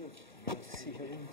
Good to see her in.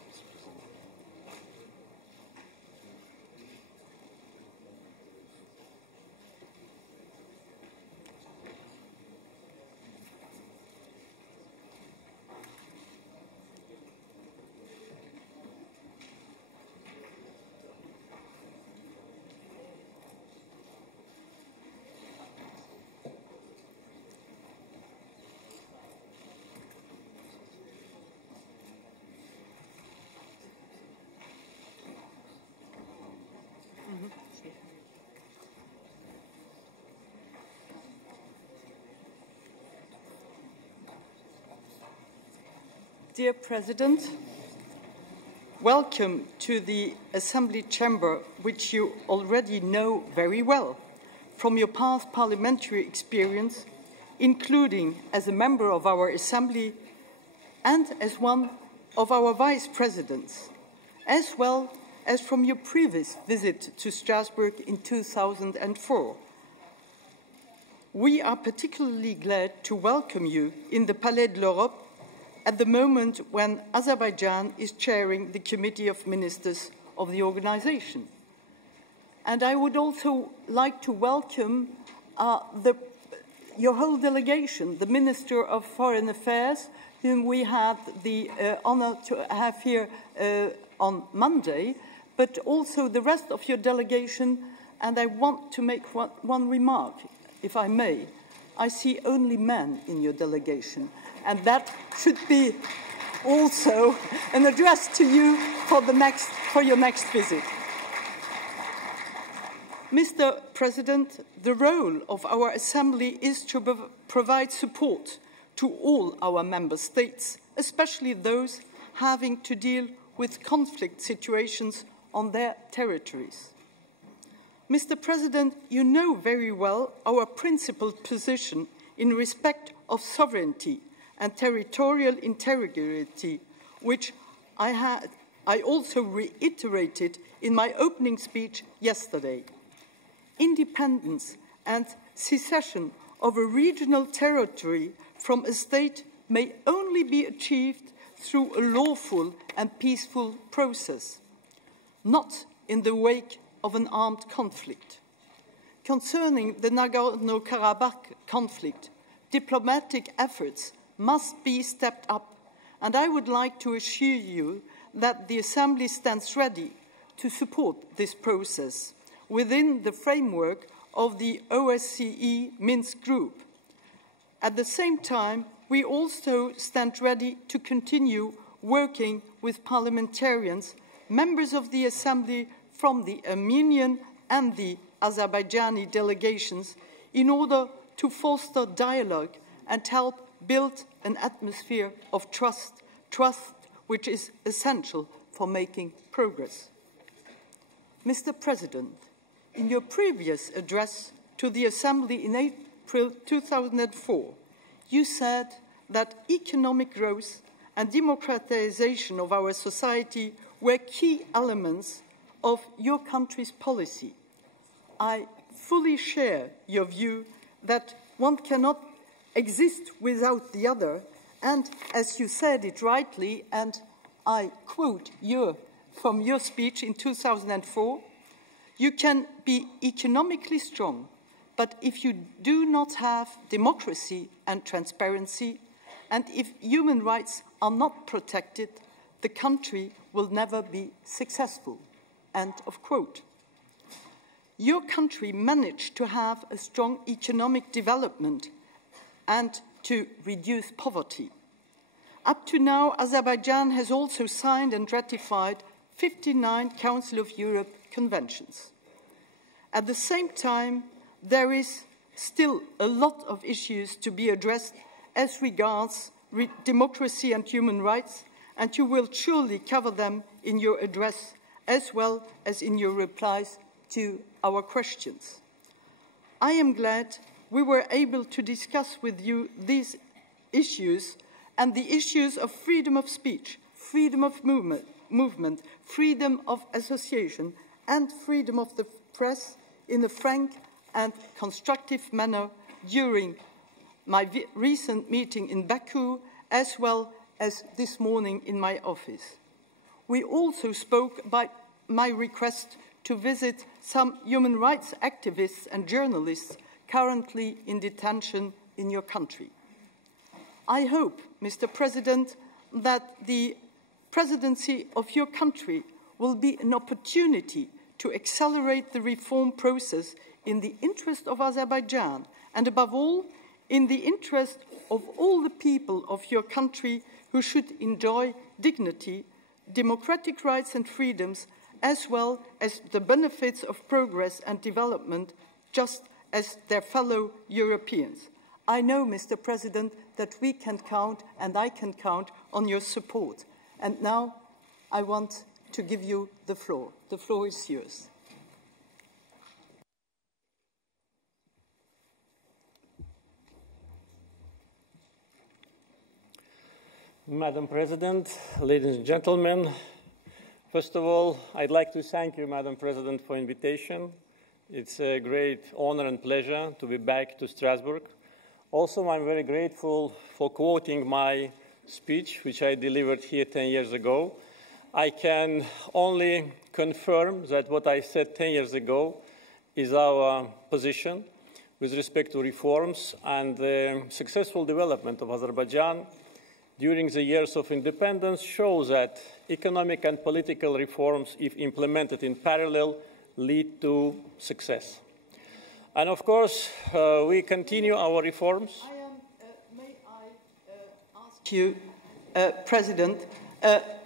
Dear President, welcome to the Assembly Chamber, which you already know very well from your past parliamentary experience, including as a member of our Assembly and as one of our Vice Presidents, as well as from your previous visit to Strasbourg in 2004. We are particularly glad to welcome you in the Palais de l'Europe at the moment when Azerbaijan is chairing the Committee of Ministers of the organization. And I would also like to welcome your whole delegation, the Minister of Foreign Affairs, whom we had the honor to have here on Monday, but also the rest of your delegation. And I want to make one remark, if I may. I see only men in your delegation, and that should be also an address to you for your next visit. Mr. President, the role of our Assembly is to provide support to all our member states, especially those having to deal with conflict situations on their territories. Mr. President, you know very well our principled position in respect of sovereignty and territorial integrity, which I also reiterated in my opening speech yesterday. Independence and secession of a regional territory from a state may only be achieved through a lawful and peaceful process, not in the wake of an armed conflict. Concerning the Nagorno-Karabakh conflict, diplomatic efforts must be stepped up, and I would like to assure you that the Assembly stands ready to support this process within the framework of the OSCE Minsk Group. At the same time, we also stand ready to continue working with parliamentarians, members of the Assembly from the Armenian and the Azerbaijani delegations in order to foster dialogue and help build an atmosphere of trust which is essential for making progress. Mr. President, in your previous address to the Assembly in April 2004, you said that economic growth and democratization of our society were key elements of your country's policy. I fully share your view that one cannot exist without the other, and as you said it rightly, and I quote from your speech in 2004, you can be economically strong, but if you do not have democracy and transparency, and if human rights are not protected, the country will never be successful. End of quote. Your country managed to have a strong economic development and to reduce poverty. Up to now, Azerbaijan has also signed and ratified 59 Council of Europe conventions. At the same time, there is still a lot of issues to be addressed as regards democracy and human rights, and you will surely cover them in your address as well as in your replies to our questions. I am glad we were able to discuss with you these issues and the issues of freedom of speech, freedom of movement, freedom of association, and freedom of the press in a frank and constructive manner during my recent meeting in Baku, as well as this morning in my office. We also spoke about my request to visit some human rights activists and journalists currently in detention in your country. I hope, Mr. President, that the presidency of your country will be an opportunity to accelerate the reform process in the interest of Azerbaijan and, above all, in the interest of all the people of your country who should enjoy dignity, democratic rights and freedoms, as well as the benefits of progress and development, just as their fellow Europeans. I know, Mr. President, that we can count, and I can count, on your support. And now I want to give you the floor. The floor is yours. Madam President, ladies and gentlemen, first of all, I'd like to thank you, Madam President, for the invitation. It's a great honor and pleasure to be back to Strasbourg. Also, I'm very grateful for quoting my speech, which I delivered here 10 years ago. I can only confirm that what I said 10 years ago is our position with respect to reforms and the successful development of Azerbaijan during the years of independence shows that economic and political reforms, if implemented in parallel, lead to success. And of course, we continue our reforms. May I ask you, President,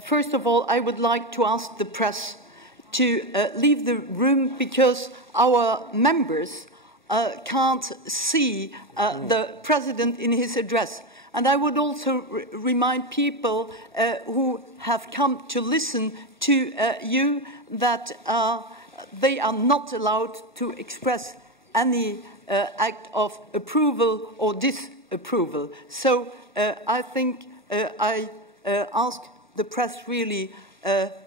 first of all, I would like to ask the press to leave the room because our members can't see the President in his address. And I would also remind people who have come to listen to you that they are not allowed to express any act of approval or disapproval. So I think I ask the press really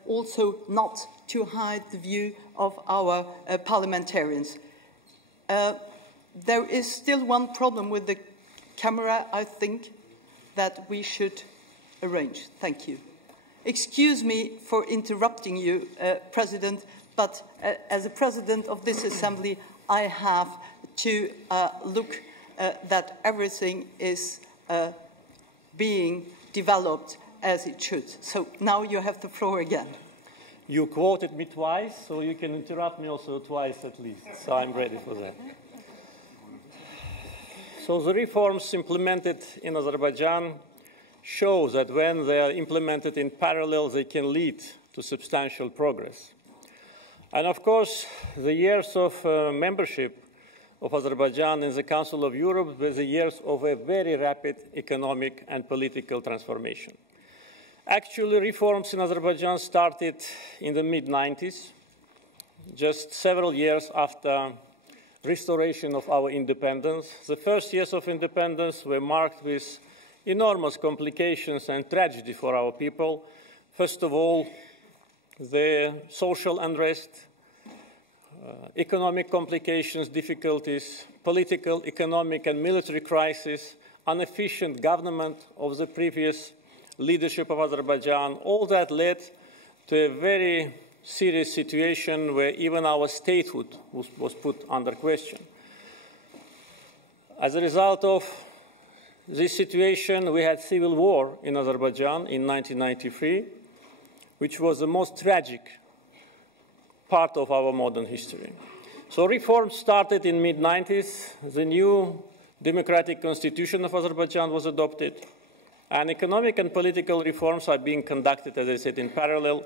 also not to hide the view of our parliamentarians. There is still one problem with the camera, I think, that we should arrange. Thank you. Excuse me for interrupting you, President, but as a President of this Assembly, I have to look that everything is being developed as it should. So now you have the floor again. You quoted me twice, so you can interrupt me also twice at least. So I'm ready for that. So the reforms implemented in Azerbaijan show that when they are implemented in parallel, they can lead to substantial progress. And of course, the years of membership of Azerbaijan in the Council of Europe were the years of a very rapid economic and political transformation. Actually, reforms in Azerbaijan started in the mid-90s, just several years after restoration of our independence. The first years of independence were marked with enormous complications and tragedy for our people. First of all, the social unrest, economic complications, difficulties, political, economic, and military crisis, inefficient government of the previous leadership of Azerbaijan. All that led to a very serious situation where even our statehood was put under question. As a result of this situation, we had civil war in Azerbaijan in 1993, which was the most tragic part of our modern history. So reforms started in mid-90s. The new democratic constitution of Azerbaijan was adopted, and economic and political reforms are being conducted, as I said, in parallel,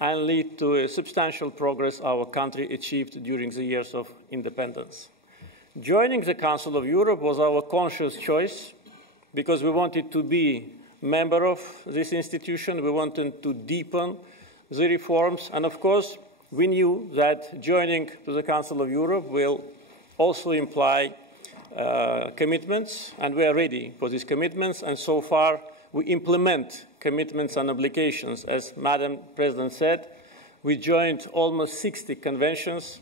and lead to a substantial progress our country achieved during the years of independence. Joining the Council of Europe was our conscious choice because we wanted to be a member of this institution, we wanted to deepen the reforms, and of course, we knew that joining to the Council of Europe will also imply commitments, and we are ready for these commitments, and so far we implement commitments and obligations. As Madam President said, we joined almost 60 conventions.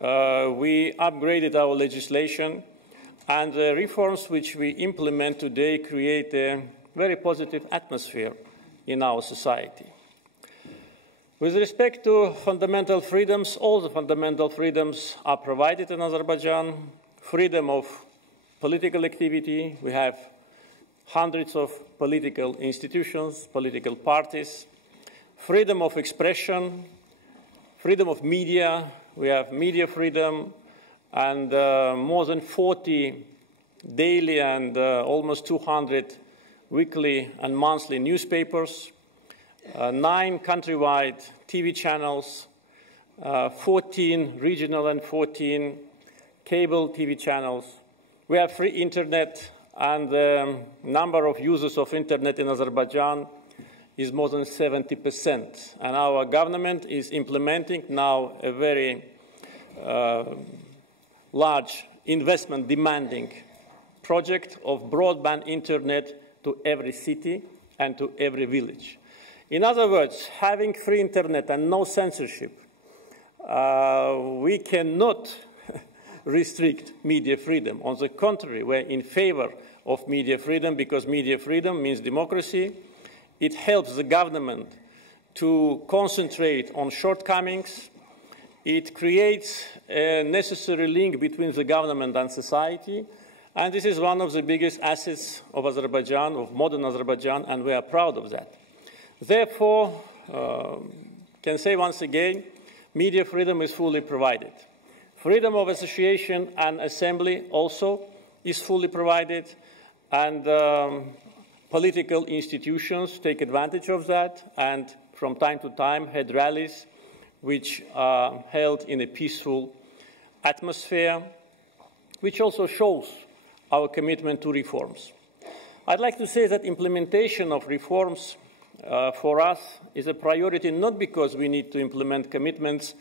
We upgraded our legislation, and the reforms which we implement today create a very positive atmosphere in our society. With respect to fundamental freedoms, all the fundamental freedoms are provided in Azerbaijan. Freedom of political activity, we have hundreds of political institutions, political parties. Freedom of expression, freedom of media, we have media freedom, and more than 40 daily and almost 200 weekly and monthly newspapers, 9 countrywide TV channels, 14 regional and 14 cable TV channels. We have free internet, and the number of users of internet in Azerbaijan is more than 70%. And our government is implementing now a very large investment demanding project of broadband internet to every city and to every village. In other words, having free internet and no censorship, we cannot restrict media freedom. On the contrary, we're in favor of media freedom because media freedom means democracy. It helps the government to concentrate on shortcomings. It creates a necessary link between the government and society. And this is one of the biggest assets of Azerbaijan, of modern Azerbaijan, and we are proud of that. Therefore, can say once again, media freedom is fully provided. Freedom of association and assembly also is fully provided, and political institutions take advantage of that, and from time to time had rallies which are held in a peaceful atmosphere, which also shows our commitment to reforms. I'd like to say that implementation of reforms for us is a priority, not because we need to implement commitments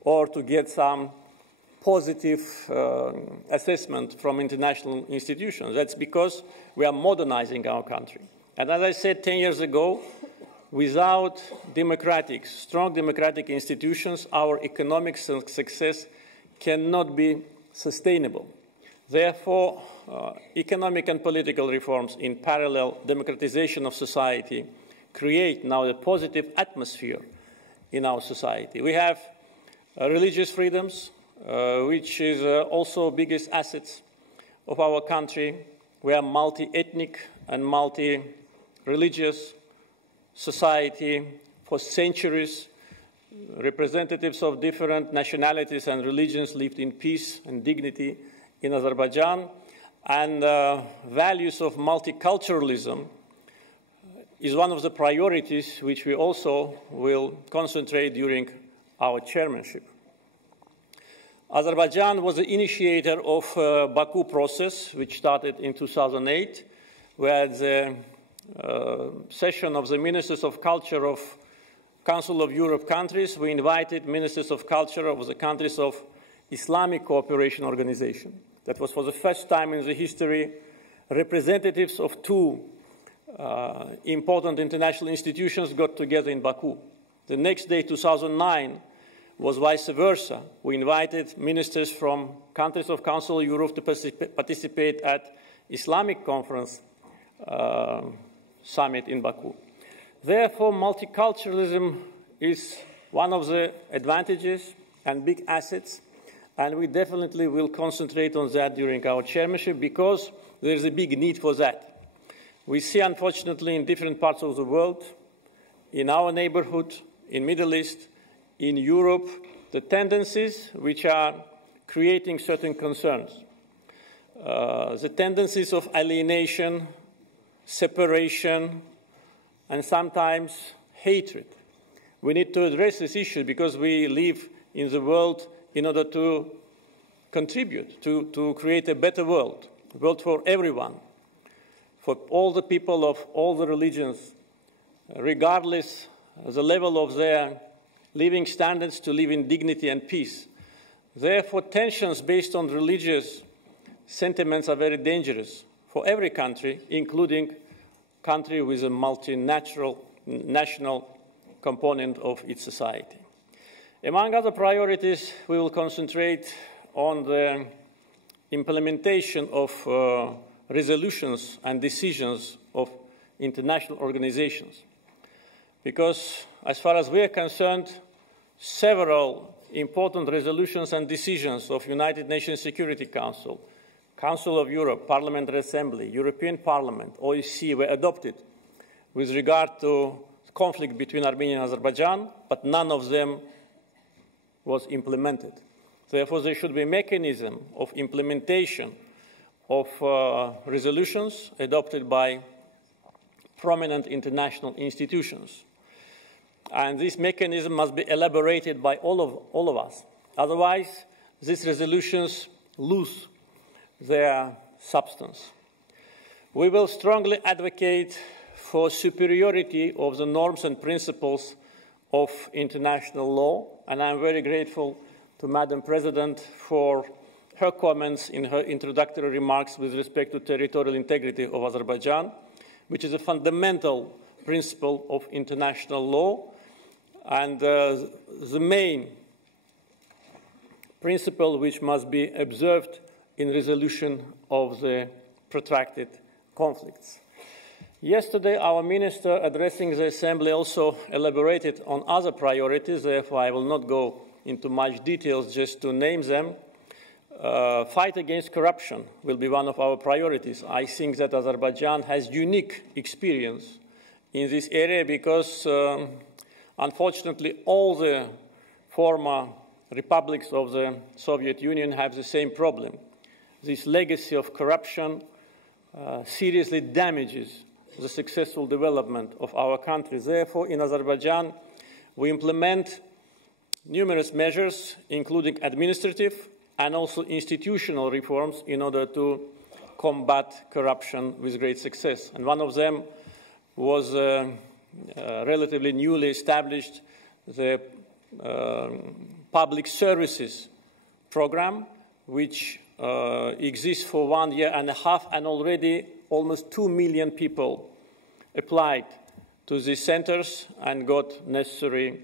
or to get some positive assessment from international institutions. That's because we are modernizing our country. And as I said 10 years ago, without strong democratic institutions, our economic success cannot be sustainable. Therefore, economic and political reforms in parallel, democratization of society, create now a positive atmosphere in our society. We have religious freedoms, which is also biggest assets of our country. We are multi-ethnic and multi-religious society for centuries. Representatives of different nationalities and religions lived in peace and dignity in Azerbaijan, and values of multiculturalism is one of the priorities which we also will concentrate during our chairmanship. Azerbaijan was the initiator of Baku process, which started in 2008, where the session of the Ministers of Culture of Council of Europe countries, we invited Ministers of Culture of the countries of Islamic Cooperation Organization. That was for the first time in the history, representatives of two important international institutions got together in Baku. The next day, 2009, was vice versa. We invited ministers from countries of Council of Europe to participate at Islamic Conference Summit in Baku. Therefore, multiculturalism is one of the advantages and big assets, and we definitely will concentrate on that during our chairmanship because there is a big need for that. We see, unfortunately, in different parts of the world, in our neighborhood, in Middle East, in Europe, the tendencies which are creating certain concerns. The tendencies of alienation, separation, and sometimes hatred. We need to address this issue because we live in the world in order to contribute, to create a better world, a world for everyone, for all the people of all the religions, regardless of the level of their living standards, to live in dignity and peace. Therefore, tensions based on religious sentiments are very dangerous for every country, including country with a multinational component of its society. Among other priorities, we will concentrate on the implementation of resolutions and decisions of international organizations. Because as far as we are concerned, several important resolutions and decisions of United Nations Security Council, Council of Europe, Parliamentary Assembly, European Parliament, OSCE were adopted with regard to conflict between Armenia and Azerbaijan, but none of them was implemented. Therefore, there should be a mechanism of implementation of resolutions adopted by prominent international institutions. And this mechanism must be elaborated by all of us. Otherwise, these resolutions lose their substance. We will strongly advocate for superiority of the norms and principles of international law, and I'm very grateful to Madam President for her comments in her introductory remarks with respect to territorial integrity of Azerbaijan, which is a fundamental principle of international law, and the main principle which must be observed in resolution of the protracted conflicts. Yesterday, our minister addressing the Assembly also elaborated on other priorities, therefore I will not go into much details, just to name them. Fight against corruption will be one of our priorities. I think that Azerbaijan has unique experience in this area because, unfortunately, all the former republics of the Soviet Union have the same problem. This legacy of corruption seriously damages the successful development of our country. Therefore, in Azerbaijan, we implement numerous measures, including administrative and also institutional reforms in order to combat corruption with great success. And one of them was relatively newly established the public services program, which exists for 1.5 years, and already almost 2 million people applied to these centers and got necessary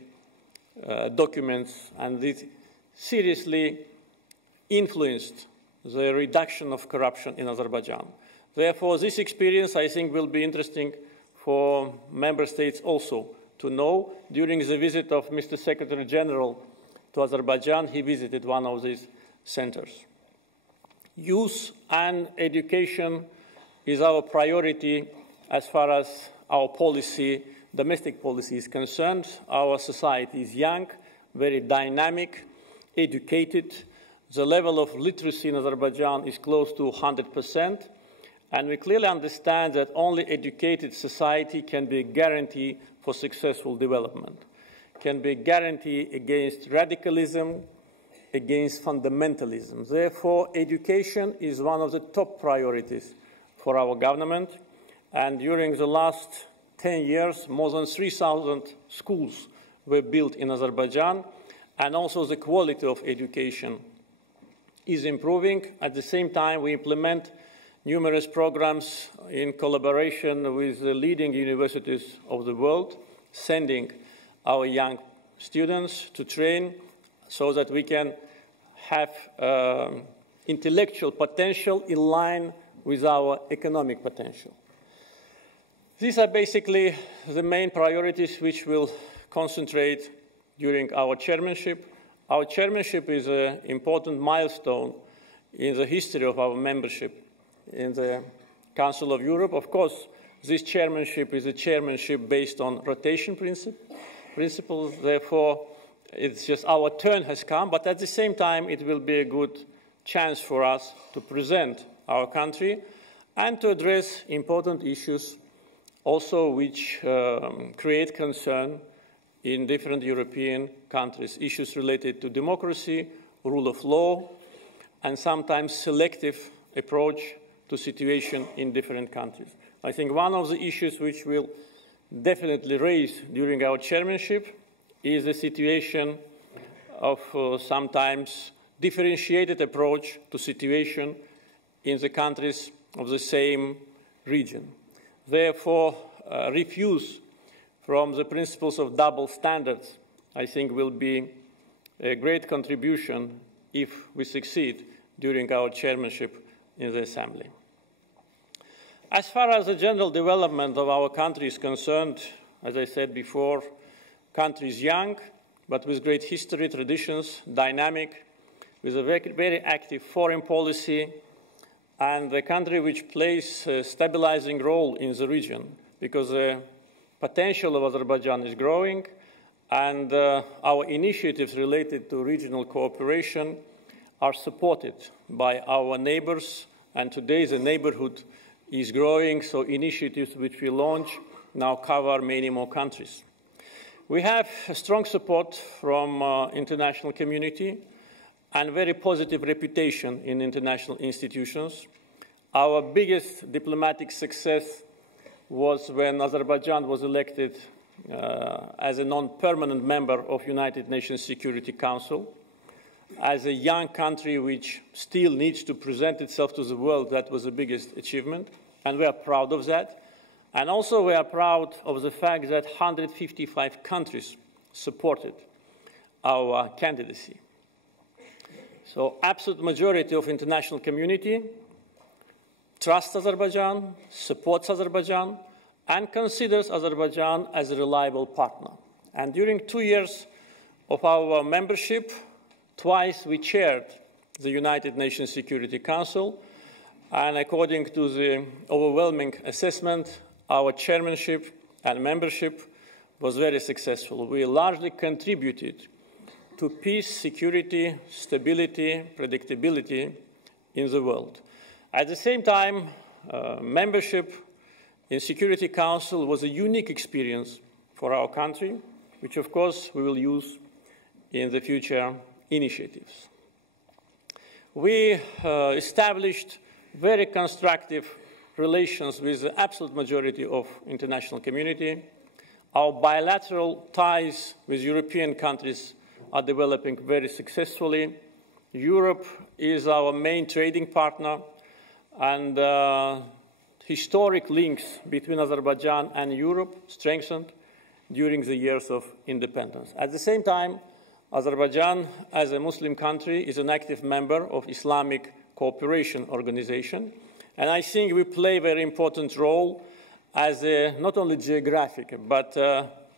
documents, and this seriously influenced the reduction of corruption in Azerbaijan. Therefore, this experience, I think, will be interesting for member states also to know. During the visit of Mr. Secretary General to Azerbaijan, he visited one of these centers. Youth and education is our priority as far as our policy, domestic policy is concerned. Our society is young, very dynamic, educated. The level of literacy in Azerbaijan is close to 100%, and we clearly understand that only educated society can be a guarantee for successful development, can be a guarantee against radicalism, against fundamentalism. Therefore, education is one of the top priorities for our government, and during the last 10 years, more than 3,000 schools were built in Azerbaijan, and also the quality of education is improving. At the same time, we implement numerous programs in collaboration with the leading universities of the world, sending our young students to train so that we can have intellectual potential in line with our economic potential. These are basically the main priorities which will concentrate during our chairmanship. Our chairmanship is an important milestone in the history of our membership in the Council of Europe. Of course, this chairmanship is a chairmanship based on rotation principles. Therefore, it's just our turn has come, but at the same time, it will be a good chance for us to present our country and to address important issues also which create concern in different European countries, issues related to democracy, rule of law, and sometimes selective approach to situation in different countries. I think one of the issues which we'll definitely raise during our chairmanship is the situation of sometimes differentiated approach to situation in the countries of the same region. Therefore, refuse from the principles of double standards, I think, will be a great contribution if we succeed during our chairmanship in the Assembly. As far as the general development of our country is concerned, as I said before, country is young, but with great history, traditions, dynamic, with a very active foreign policy, and a country which plays a stabilizing role in the region, because the potential of Azerbaijan is growing, and our initiatives related to regional cooperation are supported by our neighbors, and today the neighborhood is growing, so initiatives which we launch now cover many more countries. We have strong support from international community and very positive reputation in international institutions. Our biggest diplomatic success was when Azerbaijan was elected as a non-permanent member of United Nations Security Council. As a young country which still needs to present itself to the world, that was the biggest achievement, and we are proud of that. And also we are proud of the fact that 155 countries supported our candidacy. So absolute majority of international community trusts Azerbaijan, supports Azerbaijan, and considers Azerbaijan as a reliable partner. And during 2 years of our membership, twice we chaired the United Nations Security Council, and according to the overwhelming assessment, our chairmanship and membership was very successful. We largely contributed to peace, security, stability, predictability in the world. At the same time, membership in Security Council was a unique experience for our country, which of course we will use in the future initiatives. We established very constructive relations with the absolute majority of international community. Our bilateral ties with European countries are developing very successfully. Europe is our main trading partner, and historic links between Azerbaijan and Europe strengthened during the years of independence. At the same time, Azerbaijan, as a Muslim country, is an active member of Islamic Cooperation Organization, and I think we play a very important role as a not only geographic, but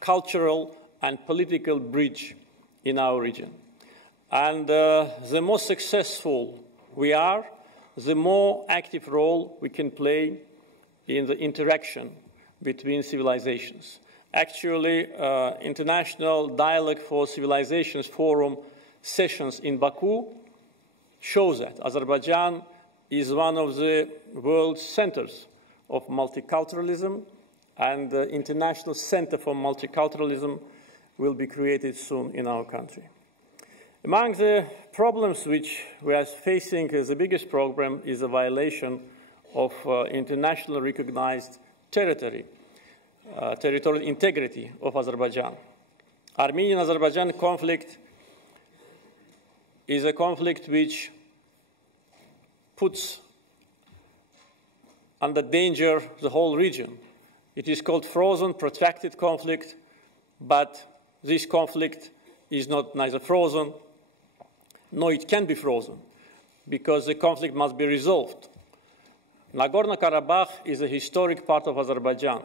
cultural and political bridge in our region. And the more successful we are, the more active role we can play in the interaction between civilizations. Actually, International Dialogue for Civilizations Forum sessions in Baku shows that Azerbaijan is one of the world's centers of multiculturalism, and the International Center for Multiculturalism will be created soon in our country. Among the problems which we are facing, the biggest problem is a violation of internationally recognized territorial integrity of Azerbaijan. Armenian-Azerbaijan conflict is a conflict which puts under danger the whole region. It is called frozen, protracted conflict, but this conflict is neither frozen, nor it can be frozen, because the conflict must be resolved. Nagorno-Karabakh is a historic part of Azerbaijan.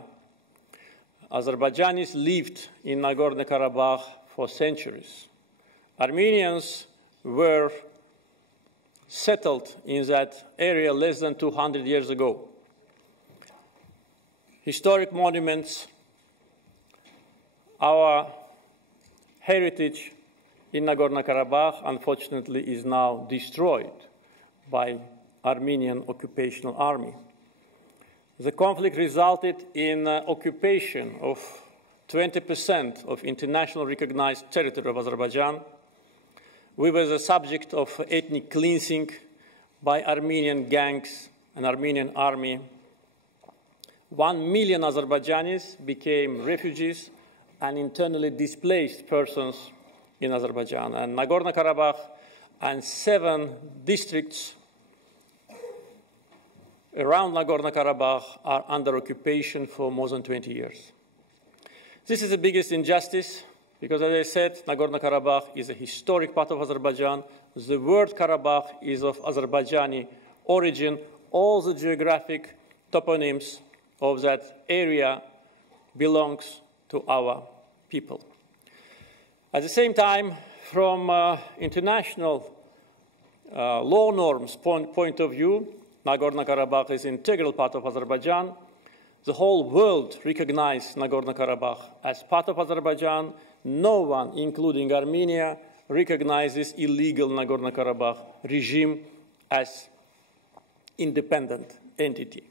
Azerbaijanis lived in Nagorno-Karabakh for centuries. Armenians were settled in that area less than 200 years ago. Historic monuments, our heritage in Nagorno-Karabakh, unfortunately, is now destroyed by Armenian occupational army. The conflict resulted in occupation of 20% of international recognized territory of Azerbaijan. We were the subject of ethnic cleansing by Armenian gangs and Armenian army. 1 million Azerbaijanis became refugees and internally displaced persons in Azerbaijan. And Nagorno-Karabakh and 7 districts around Nagorno-Karabakh are under occupation for more than 20 years. This is the biggest injustice because, as I said, Nagorno-Karabakh is a historic part of Azerbaijan. The word Karabakh is of Azerbaijani origin. All the geographic toponyms of that area belongs to our people. At the same time, from international law norms point of view, Nagorno-Karabakh is an integral part of Azerbaijan. The whole world recognizes Nagorno-Karabakh as part of Azerbaijan. No one, including Armenia, recognizes illegal Nagorno-Karabakh regime as independent entity.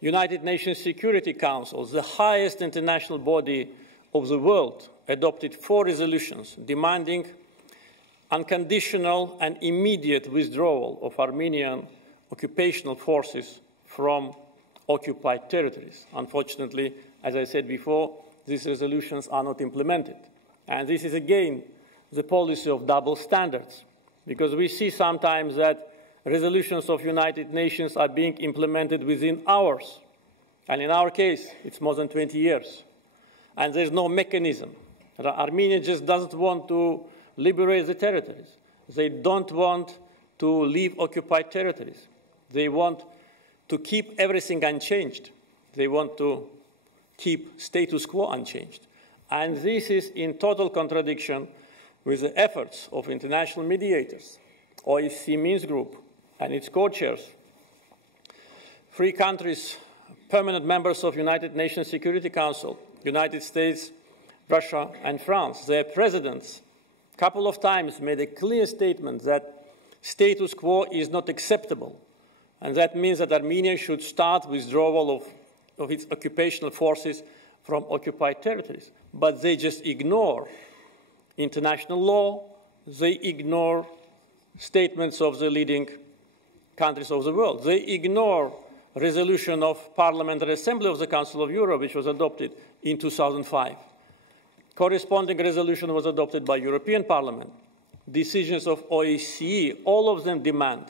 United Nations Security Council, the highest international body of the world, adopted 4 resolutions demanding unconditional and immediate withdrawal of Armenian occupational forces from occupied territories. Unfortunately, as I said before, these resolutions are not implemented. And this is again the policy of double standards, because we see sometimes that resolutions of United Nations are being implemented within hours. And in our case, it's more than 20 years. And there's no mechanism. Armenia just doesn't want to liberate the territories. They don't want to leave occupied territories. They want to keep everything unchanged. They want to keep status quo unchanged. And this is in total contradiction with the efforts of international mediators, OSCE Minsk Group and its co-chairs, 3 countries, permanent members of United Nations Security Council, United States, Russia, and France. Their presidents a couple of times made a clear statement that status quo is not acceptable, and that means that Armenia should start withdrawal of its occupational forces from occupied territories. But they just ignore international law, they ignore statements of the leading countries of the world. They ignore resolution of Parliamentary Assembly of the Council of Europe, which was adopted in 2005. Corresponding resolution was adopted by European Parliament. Decisions of OSCE, all of them demand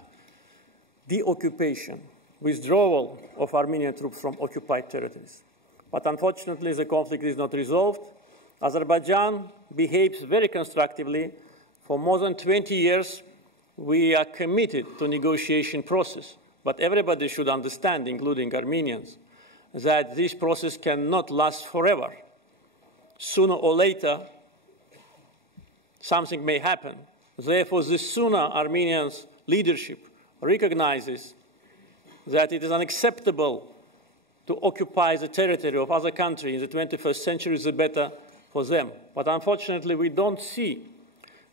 the occupation, withdrawal of Armenian troops from occupied territories. But unfortunately, the conflict is not resolved. Azerbaijan behaves very constructively. For more than 20 years, we are committed to negotiation process. But everybody should understand, including Armenians, that this process cannot last forever. Sooner or later, something may happen. Therefore, the sooner Armenians' leadership recognizes that it is unacceptable to occupy the territory of other countries in the 21st century, the better for them. But unfortunately, we don't see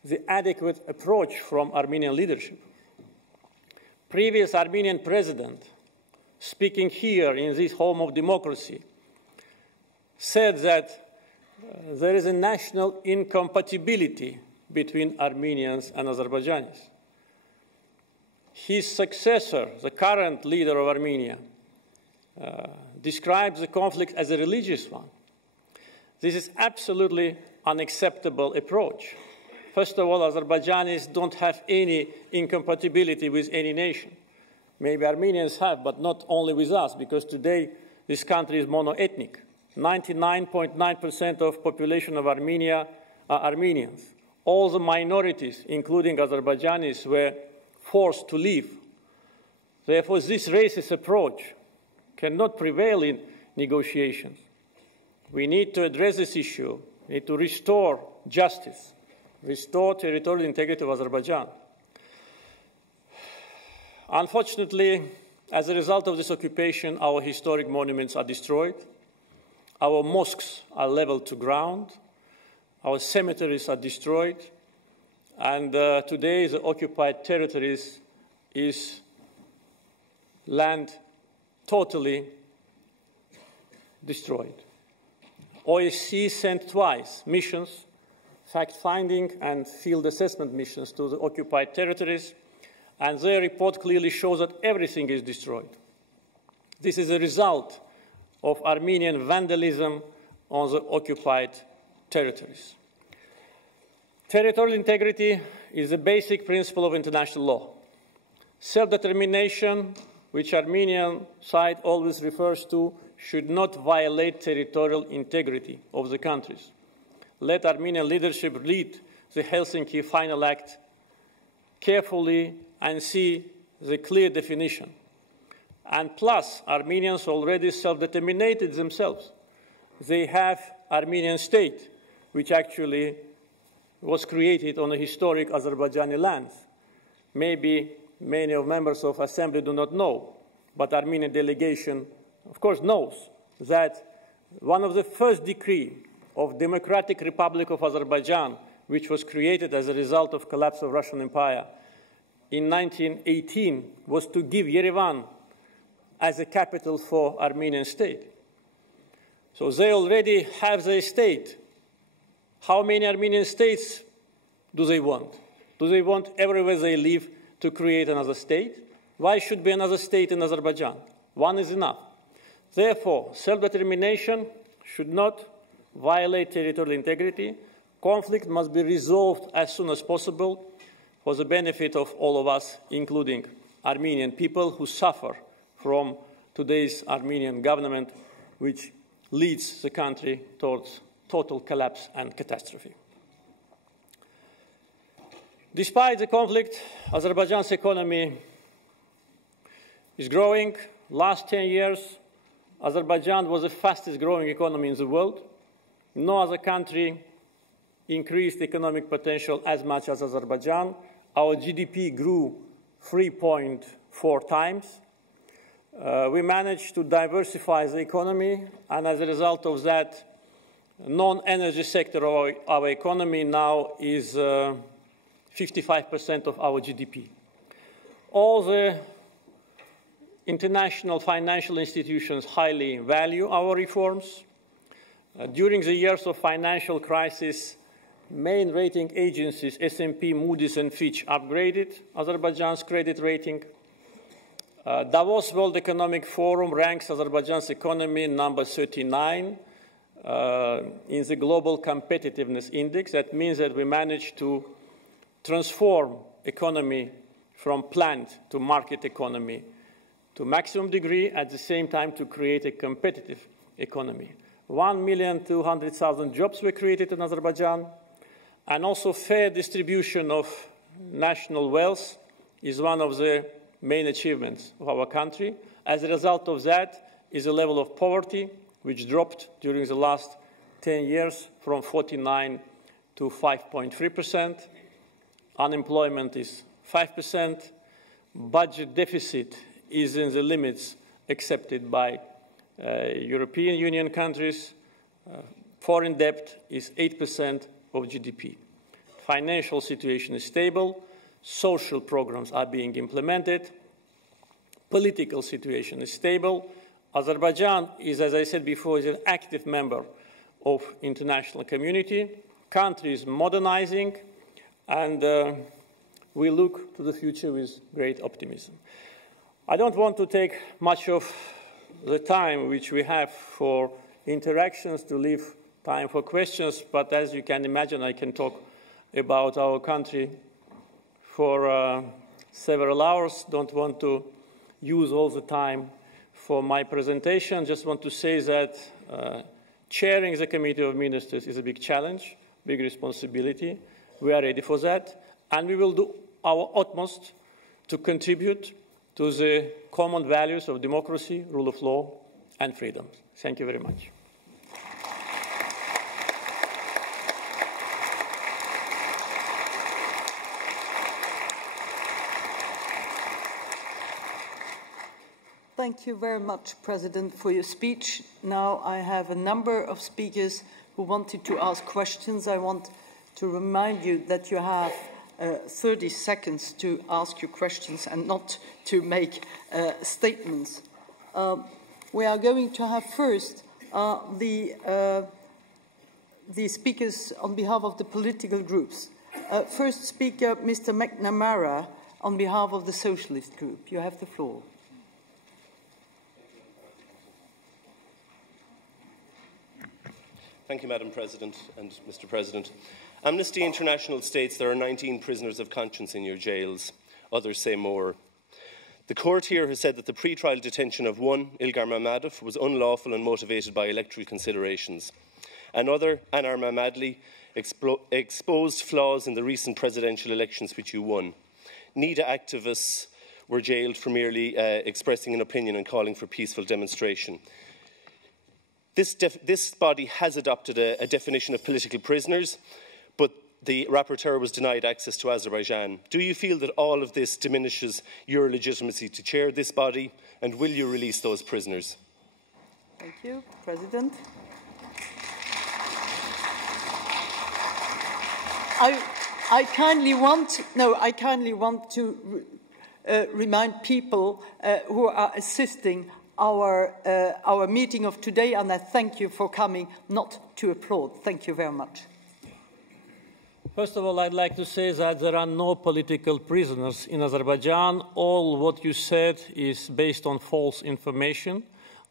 the adequate approach from Armenian leadership. Previous Armenian president, speaking here in this home of democracy, said that there is a national incompatibility between Armenians and Azerbaijanis. His successor, the current leader of Armenia, describes the conflict as a religious one. This is absolutely unacceptable approach. First of all, Azerbaijanis don't have any incompatibility with any nation. Maybe Armenians have, but not only with us, because today this country is monoethnic. 99.9% of population of Armenia are Armenians. All the minorities, including Azerbaijanis, were forced to leave. Therefore, this racist approach cannot prevail in negotiations. We need to address this issue. We need to restore justice, restore territorial integrity of Azerbaijan. Unfortunately, as a result of this occupation, our historic monuments are destroyed. Our mosques are leveled to ground. Our cemeteries are destroyed. And today, the occupied territories is land totally destroyed. OSCE sent twice missions, fact-finding and field assessment missions to the occupied territories, and their report clearly shows that everything is destroyed. This is a result of Armenian vandalism on the occupied territories. Territorial integrity is a basic principle of international law. Self-determination, which Armenian side always refers to, should not violate territorial integrity of the countries. Let Armenian leadership read the Helsinki Final Act carefully and see the clear definition. And plus, Armenians already self-determinated themselves. They have Armenian state, which actually was created on a historic Azerbaijani land. Maybe many of members of Assembly do not know, but Armenian delegation, of course, knows that one of the first decree of Democratic Republic of Azerbaijan, which was created as a result of collapse of Russian Empire in 1918, was to give Yerevan as a capital for Armenian state. So they already have their state. How many Armenian states do they want? Do they want everywhere they live to create another state? Why should be another state in Azerbaijan? One is enough. Therefore, self-determination should not violate territorial integrity. Conflict must be resolved as soon as possible for the benefit of all of us, including Armenian people who suffer from today's Armenian government, which leads the country towards total collapse and catastrophe. Despite the conflict, Azerbaijan's economy is growing. Last 10 years, Azerbaijan was the fastest growing economy in the world. No other country increased economic potential as much as Azerbaijan. Our GDP grew 3.4 times. We managed to diversify the economy, and as a result of that, non-energy sector of our economy now is 55% of our GDP. All the international financial institutions highly value our reforms. During the years of financial crisis, main rating agencies, S&P, Moody's, and Fitch, upgraded Azerbaijan's credit rating. Davos World Economic Forum ranks Azerbaijan's economy number 39 in the Global Competitiveness Index. That means that we managed to transform economy from planned to market economy to maximum degree, at the same time to create a competitive economy. 1,200,000 jobs were created in Azerbaijan, and also fair distribution of national wealth is one of the main achievements of our country. As a result of that is the level of poverty, which dropped during the last 10 years from 49 to 5.3%. Unemployment is 5%. Budget deficit is in the limits accepted by European Union countries. Foreign debt is 8% of GDP. Financial situation is stable. Social programs are being implemented. Political situation is stable. Azerbaijan is, as I said before, is an active member of international community. Country is modernizing, and we look to the future with great optimism. I don't want to take much of the time which we have for interactions to leave time for questions, but as you can imagine, I can talk about our country for several hours. Don't want to use all the time for my presentation. Just want to say that chairing the Committee of Ministers is a big challenge, big responsibility. We are ready for that, and we will do our utmost to contribute to the common values of democracy, rule of law, and freedom. Thank you very much. Thank you very much, President, for your speech. Now I have a number of speakers who wanted to ask questions. I want to remind you that you have 30 seconds to ask your questions and not to make statements. We are going to have first the speakers on behalf of the political groups. First speaker, Mr. McNamara, on behalf of the Socialist Group. You have the floor. Thank you, Madam President and Mr. President. Amnesty International states there are 19 prisoners of conscience in your jails. Others say more. The court here has said that the pre-trial detention of one, Ilgar Mammadov, was unlawful and motivated by electoral considerations. Another, Anar Mammadli, exposed flaws in the recent presidential elections which you won. NIDA activists were jailed for merely expressing an opinion and calling for peaceful demonstration. This body has adopted a definition of political prisoners, but the rapporteur was denied access to Azerbaijan. Do you feel that all of this diminishes your legitimacy to chair this body, and will you release those prisoners? Thank you. President. I kindly want to remind people who are assisting our meeting of today, and I thank you for coming, not to applaud. Thank you very much. First of all, I'd like to say that there are no political prisoners in Azerbaijan. All what you said is based on false information,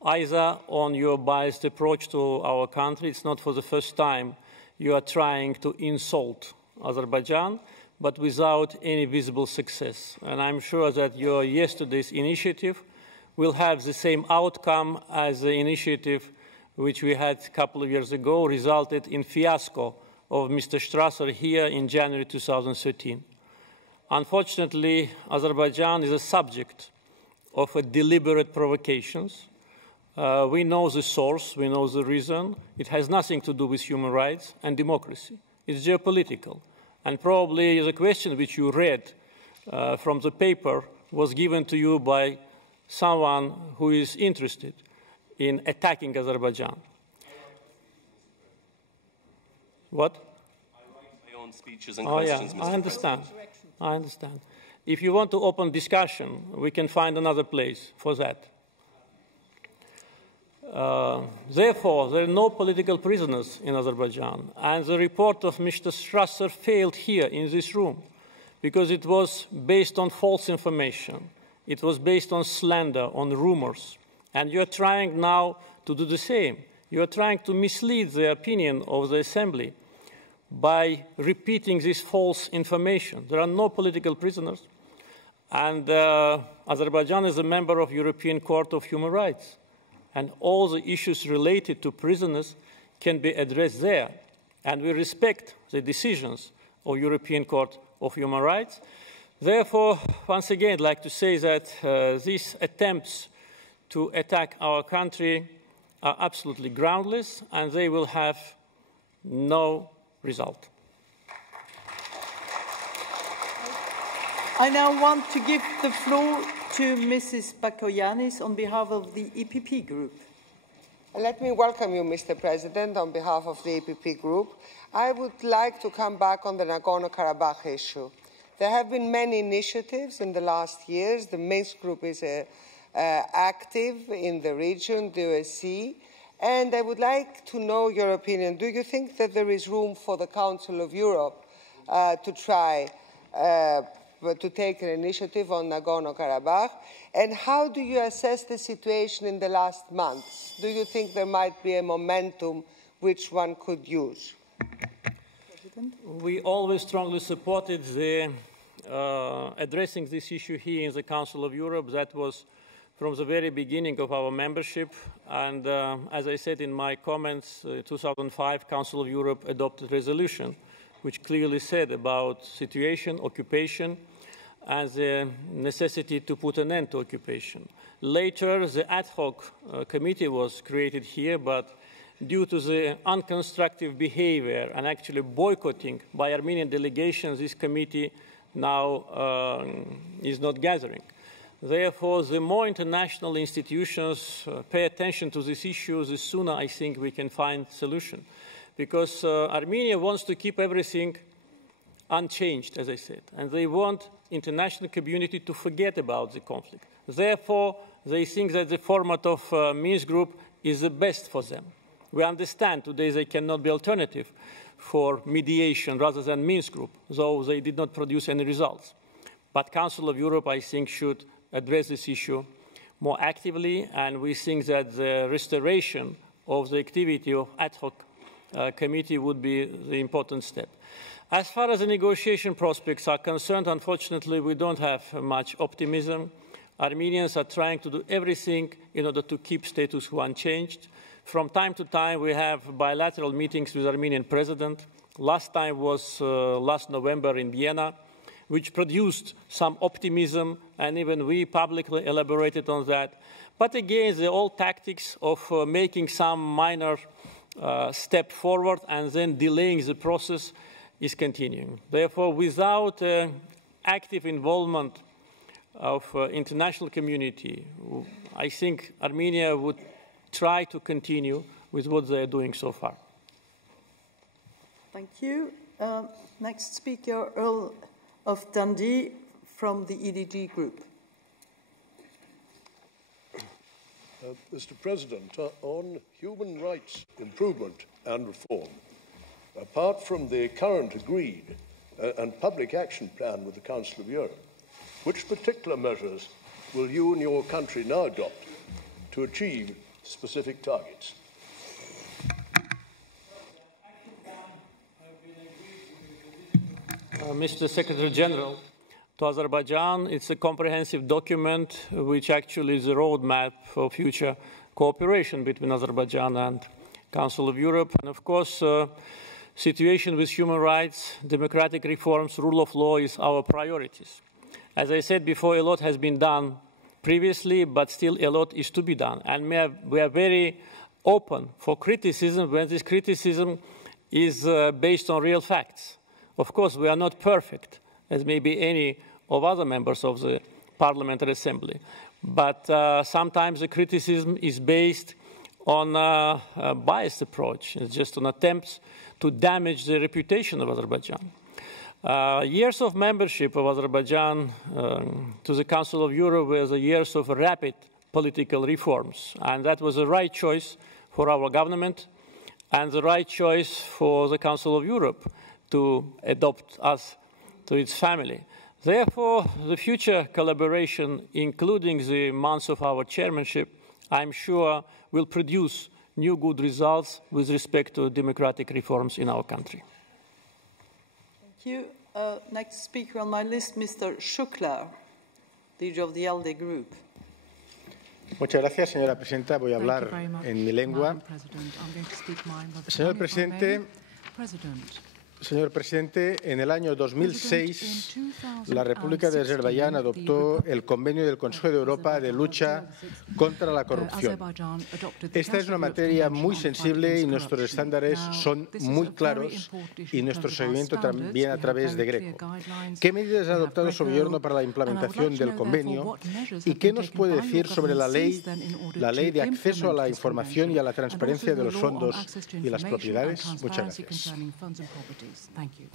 either on your biased approach to our country. It's not for the first time you are trying to insult Azerbaijan, but without any visible success. And I'm sure that your yesterday's initiative will have the same outcome as the initiative which we had a couple of years ago, resulted in fiasco of Mr. Strasser here in January 2013. Unfortunately, Azerbaijan is a subject of deliberate provocations. We know the source, we know the reason. It has nothing to do with human rights and democracy. It's geopolitical. And probably the question which you read from the paper was given to you by someone who is interested in attacking Azerbaijan. What? I write my own speeches and questions, yeah, I understand. I understand. If you want to open discussion, we can find another place for that. Therefore, there are no political prisoners in Azerbaijan, and the report of Mr. Strasser failed here in this room because it was based on false information. It was based on slander, on rumors, and you are trying now to do the same. You are trying to mislead the opinion of the Assembly by repeating this false information. There are no political prisoners, and Azerbaijan is a member of the European Court of Human Rights, and all the issues related to prisoners can be addressed there, and we respect the decisions of the European Court of Human Rights. Therefore, once again, I'd like to say that these attempts to attack our country are absolutely groundless, and they will have no result. I now want to give the floor to Mrs. Bakoyannis on behalf of the EPP Group. Let me welcome you, Mr. President, on behalf of the EPP Group. I would like to come back on the Nagorno-Karabakh issue. There have been many initiatives in the last years. The Minsk Group is active in the region, the OSCE, and I would like to know your opinion. Do you think that there is room for the Council of Europe to try to take an initiative on Nagorno-Karabakh? And how do you assess the situation in the last months? Do you think there might be a momentum which one could use? We always strongly supported the addressing this issue here in the Council of Europe. That was from the very beginning of our membership. And as I said in my comments, 2005 Council of Europe adopted a resolution which clearly said about situation, occupation, and the necessity to put an end to occupation. Later, the ad hoc committee was created here, but due to the unconstructive behavior and actually boycotting by Armenian delegations, this committee now is not gathering. Therefore, the more international institutions pay attention to this issue, the sooner I think we can find a solution. Because Armenia wants to keep everything unchanged, as I said, and they want international community to forget about the conflict. Therefore, they think that the format of Minsk Group is the best for them. We understand today they cannot be alternative for mediation rather than Minsk Group, though they did not produce any results. But Council of Europe, I think, should address this issue more actively, and we think that the restoration of the activity of ad hoc committee would be the important step. As far as the negotiation prospects are concerned, unfortunately, we don't have much optimism. Armenians are trying to do everything in order to keep status quo unchanged. From time to time, we have bilateral meetings with the Armenian president. Last time was last November in Vienna. which produced some optimism, and even we publicly elaborated on that. But again, the old tactics of making some minor step forward and then delaying the process is continuing. Therefore, without active involvement of international community, I think Armenia would try to continue with what they are doing so far. Thank you. Next speaker, Earl of Dundee from the EDG Group. Mr. President, on human rights improvement and reform, apart from the current agreed and public action plan with the Council of Europe, which particular measures will you and your country now adopt to achieve specific targets? Mr. Secretary General, to Azerbaijan, it's a comprehensive document which actually is a roadmap for future cooperation between Azerbaijan and Council of Europe. And of course, situation with human rights, democratic reforms, rule of law is our priorities. As I said before, a lot has been done previously, but still a lot is to be done. And we are very open for criticism when this criticism is based on real facts. Of course, we are not perfect, as maybe any of other members of the Parliamentary Assembly. But sometimes the criticism is based on a biased approach, it's just on attempts to damage the reputation of Azerbaijan. Years of membership of Azerbaijan to the Council of Europe were the years of rapid political reforms, and that was the right choice for our government and the right choice for the Council of Europe to adopt us to its family. Therefore, the future collaboration, including the months of our chairmanship, I'm sure will produce new good results with respect to democratic reforms in our country. Thank you. Next speaker on my list, Mr. Shukla, leader of the ALDE Group. Muchas gracias, señora presidenta. Voy a hablar en mi lengua. Señor presidente, en el año 2006, la República de Azerbaiyán adoptó el Convenio del Consejo de Europa de lucha contra la corrupción. Esta es una materia muy sensible y nuestros estándares son muy claros y nuestro seguimiento también a través de Greco. ¿Qué medidas ha adoptado su gobierno para la implementación del convenio y qué nos puede decir sobre la ley de acceso a la información y a la transparencia de los fondos y las propiedades? Muchas gracias. Thank you.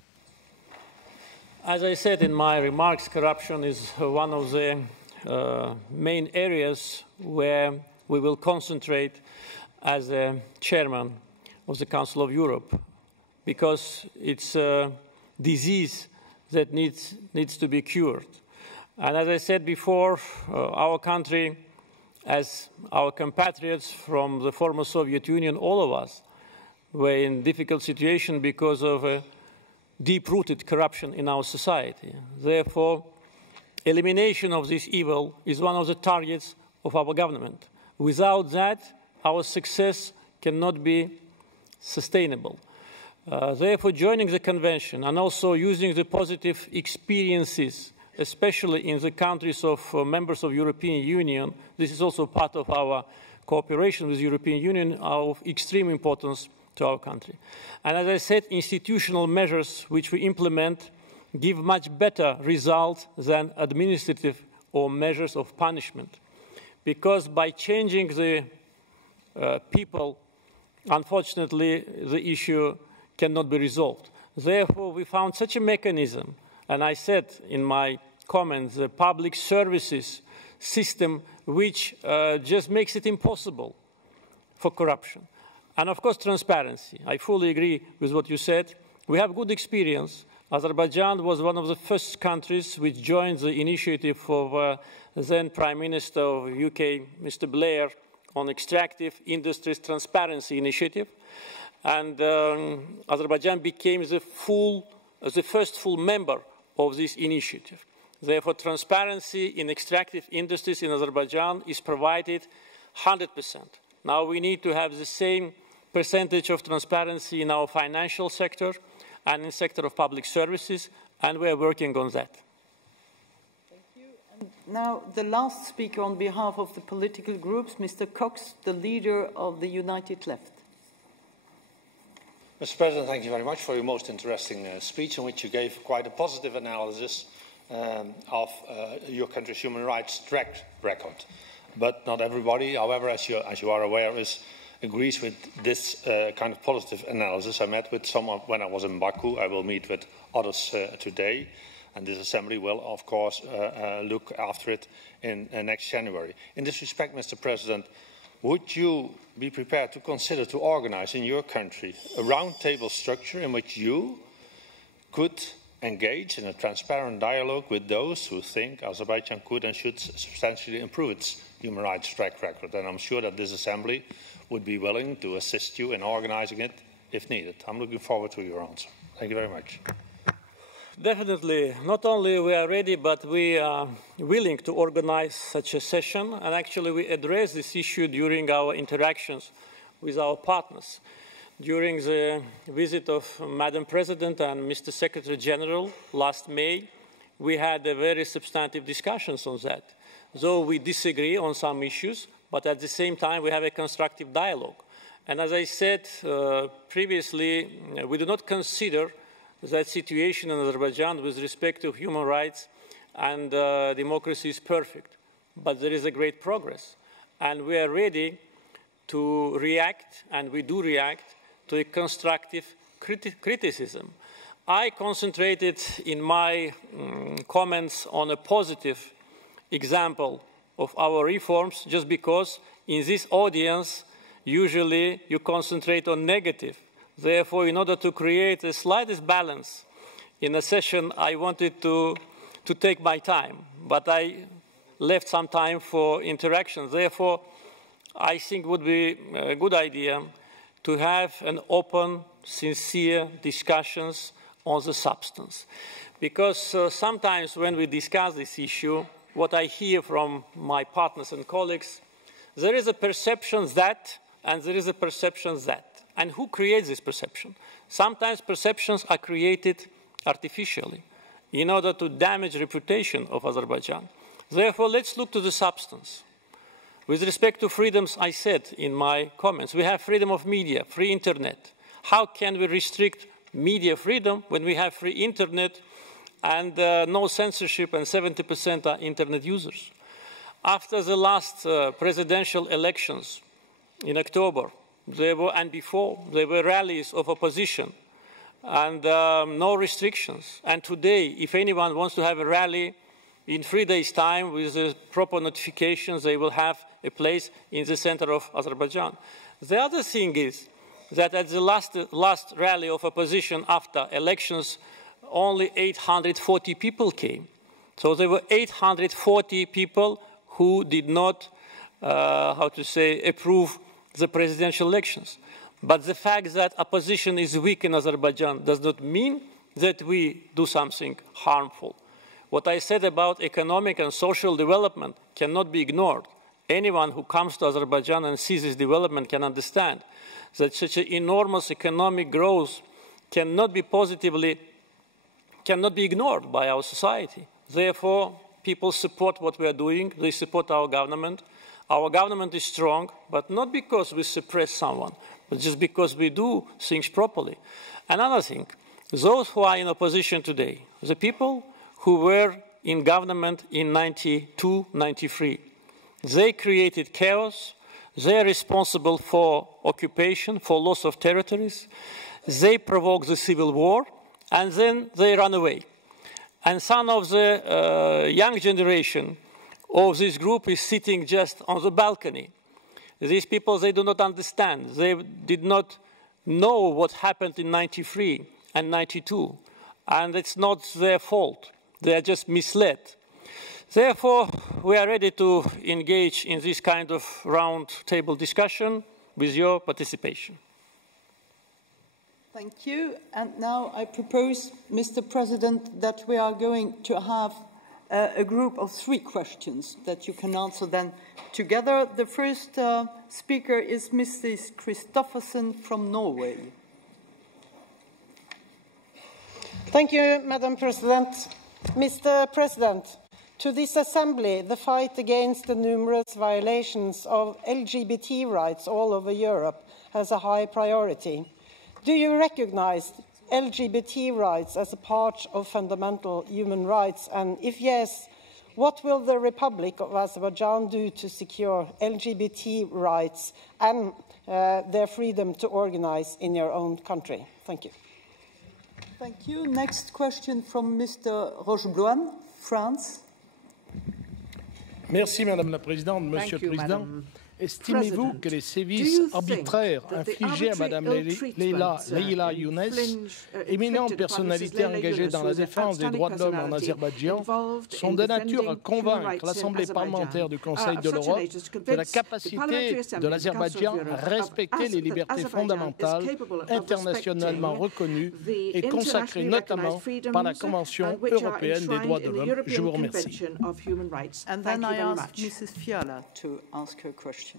As I said in my remarks, corruption is one of the main areas where we will concentrate as a chairman of the Council of Europe, because it's a disease that needs to be cured. And as I said before, our country, as our compatriots from the former Soviet Union, all of us, were in difficult situation because of deep-rooted corruption in our society. Therefore, elimination of this evil is one of the targets of our government. Without that, our success cannot be sustainable. Therefore, joining the convention and also using the positive experiences, especially in the countries of members of the European Union, this is also part of our cooperation with the European Union, are of extreme importance to our country. And as I said, institutional measures which we implement give much better results than administrative or measures of punishment. Because by changing the people, unfortunately, the issue cannot be resolved. Therefore, we found such a mechanism, and I said in my comments, the public services system, which just makes it impossible for corruption. And of course, transparency. I fully agree with what you said. We have good experience. Azerbaijan was one of the first countries which joined the initiative of then Prime Minister of UK, Mr. Blair, on Extractive Industries Transparency Initiative. And Azerbaijan became the first full member of this initiative. Therefore, transparency in extractive industries in Azerbaijan is provided 100%. Now we need to have the same percentage of transparency in our financial sector and in the sector of public services, and we are working on that. Thank you. And now the last speaker on behalf of the political groups, Mr. Cox, the leader of the United Left. Mr. President, thank you very much for your most interesting speech, in which you gave quite a positive analysis of your country's human rights track record. But not everybody, however, as you are aware, agrees with this kind of positive analysis. I met with someone when I was in Baku. I will meet with others today. And this Assembly will, of course, look after it in next January. In this respect, Mr. President, would you be prepared to consider to organize in your country a roundtable structure in which you could engage in a transparent dialogue with those who think Azerbaijan could and should substantially improve its human rights track record? And I'm sure that this Assembly would be willing to assist you in organizing it if needed. I'm looking forward to your answer. Thank you very much. Definitely. Not only we are ready, but we are willing to organize such a session. And actually, we addressed this issue during our interactions with our partners. During the visit of Madam President and Mr. Secretary General last May, we had a very substantive discussions on that. Though we disagree on some issues, but at the same time, we have a constructive dialogue. And as I said previously, we do not consider that situation in Azerbaijan with respect to human rights and democracy is perfect. But there is a great progress. And we are ready to react, and we do react, to a constructive criticism. I concentrated in my comments on a positive example of our reforms just because in this audience, usually you concentrate on negative. Therefore, in order to create the slightest balance in a session, I wanted to take my time, but I left some time for interaction. Therefore, I think it would be a good idea to have an open, sincere discussions on the substance. Because sometimes when we discuss this issue, what I hear from my partners and colleagues, there is a perception that, and there is a perception that. And who creates this perception? Sometimes perceptions are created artificially in order to damage the reputation of Azerbaijan. Therefore, let's look to the substance. With respect to freedoms, I said in my comments, we have freedom of media, free internet. How can we restrict media freedom when we have free internet and no censorship and 70% are internet users? After the last presidential elections in October, and before, there were rallies of opposition and no restrictions. And today, if anyone wants to have a rally in 3 days' time with the proper notifications, they will have a place in the center of Azerbaijan. The other thing is that at the last rally of opposition after elections, only 840 people came. So there were 840 people who did not, approve the presidential elections. But the fact that opposition is weak in Azerbaijan does not mean that we do something harmful. What I said about economic and social development cannot be ignored. Anyone who comes to Azerbaijan and sees this development can understand that such an enormous economic growth cannot be ignored by our society. Therefore, people support what we are doing. They support our government. Our government is strong, but not because we suppress someone, but just because we do things properly. Another thing, those who are in opposition today, the people who were in government in 92, 93, they created chaos. They are responsible for occupation, for loss of territories. They provoked the civil war, and then they run away. And some of the young generation of this group is sitting just on the balcony. These people, they do not understand. They did not know what happened in 93 and 92. And it's not their fault. They are just misled. Therefore, we are ready to engage in this kind of round table discussion with your participation. Thank you. And now I propose, Mr. President, that we are going to have a group of 3 questions that you can answer then together. The first speaker is Mrs. Christoffersen from Norway. Thank you, Madam President. Mr. President, to this Assembly, the fight against the numerous violations of LGBT rights all over Europe has a high priority. Do you recognise LGBT rights as a part of fundamental human rights? And if yes, what will the Republic of Azerbaijan do to secure LGBT rights and their freedom to organise in your own country? Thank you. Thank you. Next question from Mr. Rochebloine, France. Merci, Madame la Présidente, Monsieur le Président. Estimez-vous que les sévices arbitraires infligés à Mme Leyla Younes, éminente personnalité engagée dans la défense des droits de l'homme en Azerbaïdjan, sont de nature à convaincre l'Assemblée parlementaire du Conseil de l'Europe de la capacité de l'Azerbaïdjan à respecter les libertés fondamentales internationalement reconnues et consacrées notamment par la Convention européenne des droits de l'homme. Je vous remercie. And then I ask Mrs. Fiala to ask her question.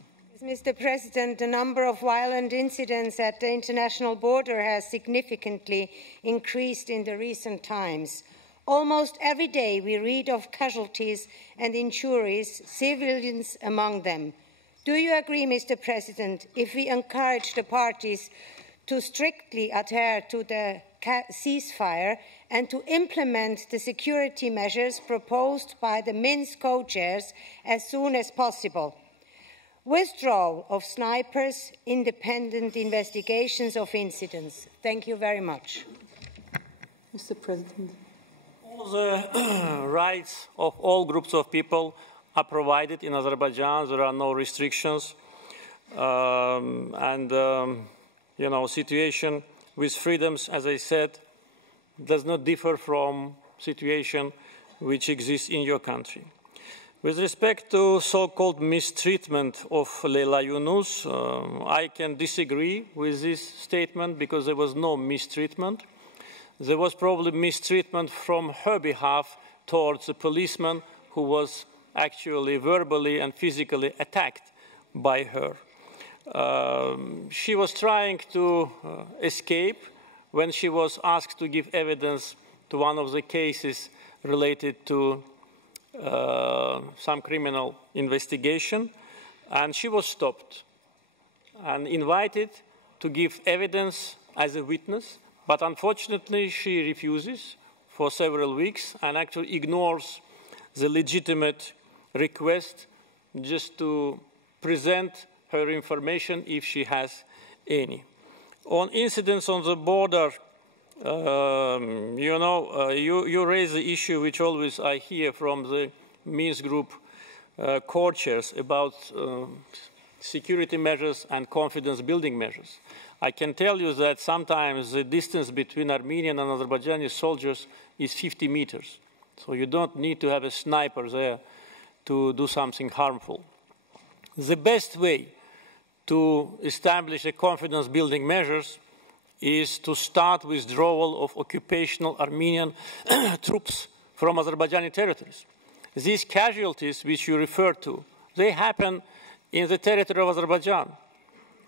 Mr. President, the number of violent incidents at the international border has significantly increased in the recent times. Almost every day we read of casualties and injuries, civilians among them. Do you agree, Mr. President, if we encourage the parties to strictly adhere to the ceasefire and to implement the security measures proposed by the Minsk co-chairs as soon as possible? Withdrawal of snipers, independent investigations of incidents. Thank you very much. Mr. President. All the rights of all groups of people are provided in Azerbaijan. There are no restrictions. Situation with freedoms, as I said, does not differ from situation which exists in your country. With respect to so-called mistreatment of Leyla Yunus, I can disagree with this statement because there was no mistreatment. There was probably mistreatment from her behalf towards a policeman who was actually verbally and physically attacked by her. She was trying to escape when she was asked to give evidence to one of the cases related to some criminal investigation, and she was stopped and invited to give evidence as a witness, but unfortunately she refuses for several weeks and actually ignores the legitimate request just to present her information if she has any. On incidents on the border, you raise the issue which always I hear from the Minsk group co-chairs about security measures and confidence building measures. I can tell you that sometimes the distance between Armenian and Azerbaijani soldiers is 50 meters. So you don't need to have a sniper there to do something harmful. The best way to establish a confidence building measures is to start withdrawal of occupational Armenian troops from Azerbaijani territories. These casualties which you refer to, they happen in the territory of Azerbaijan.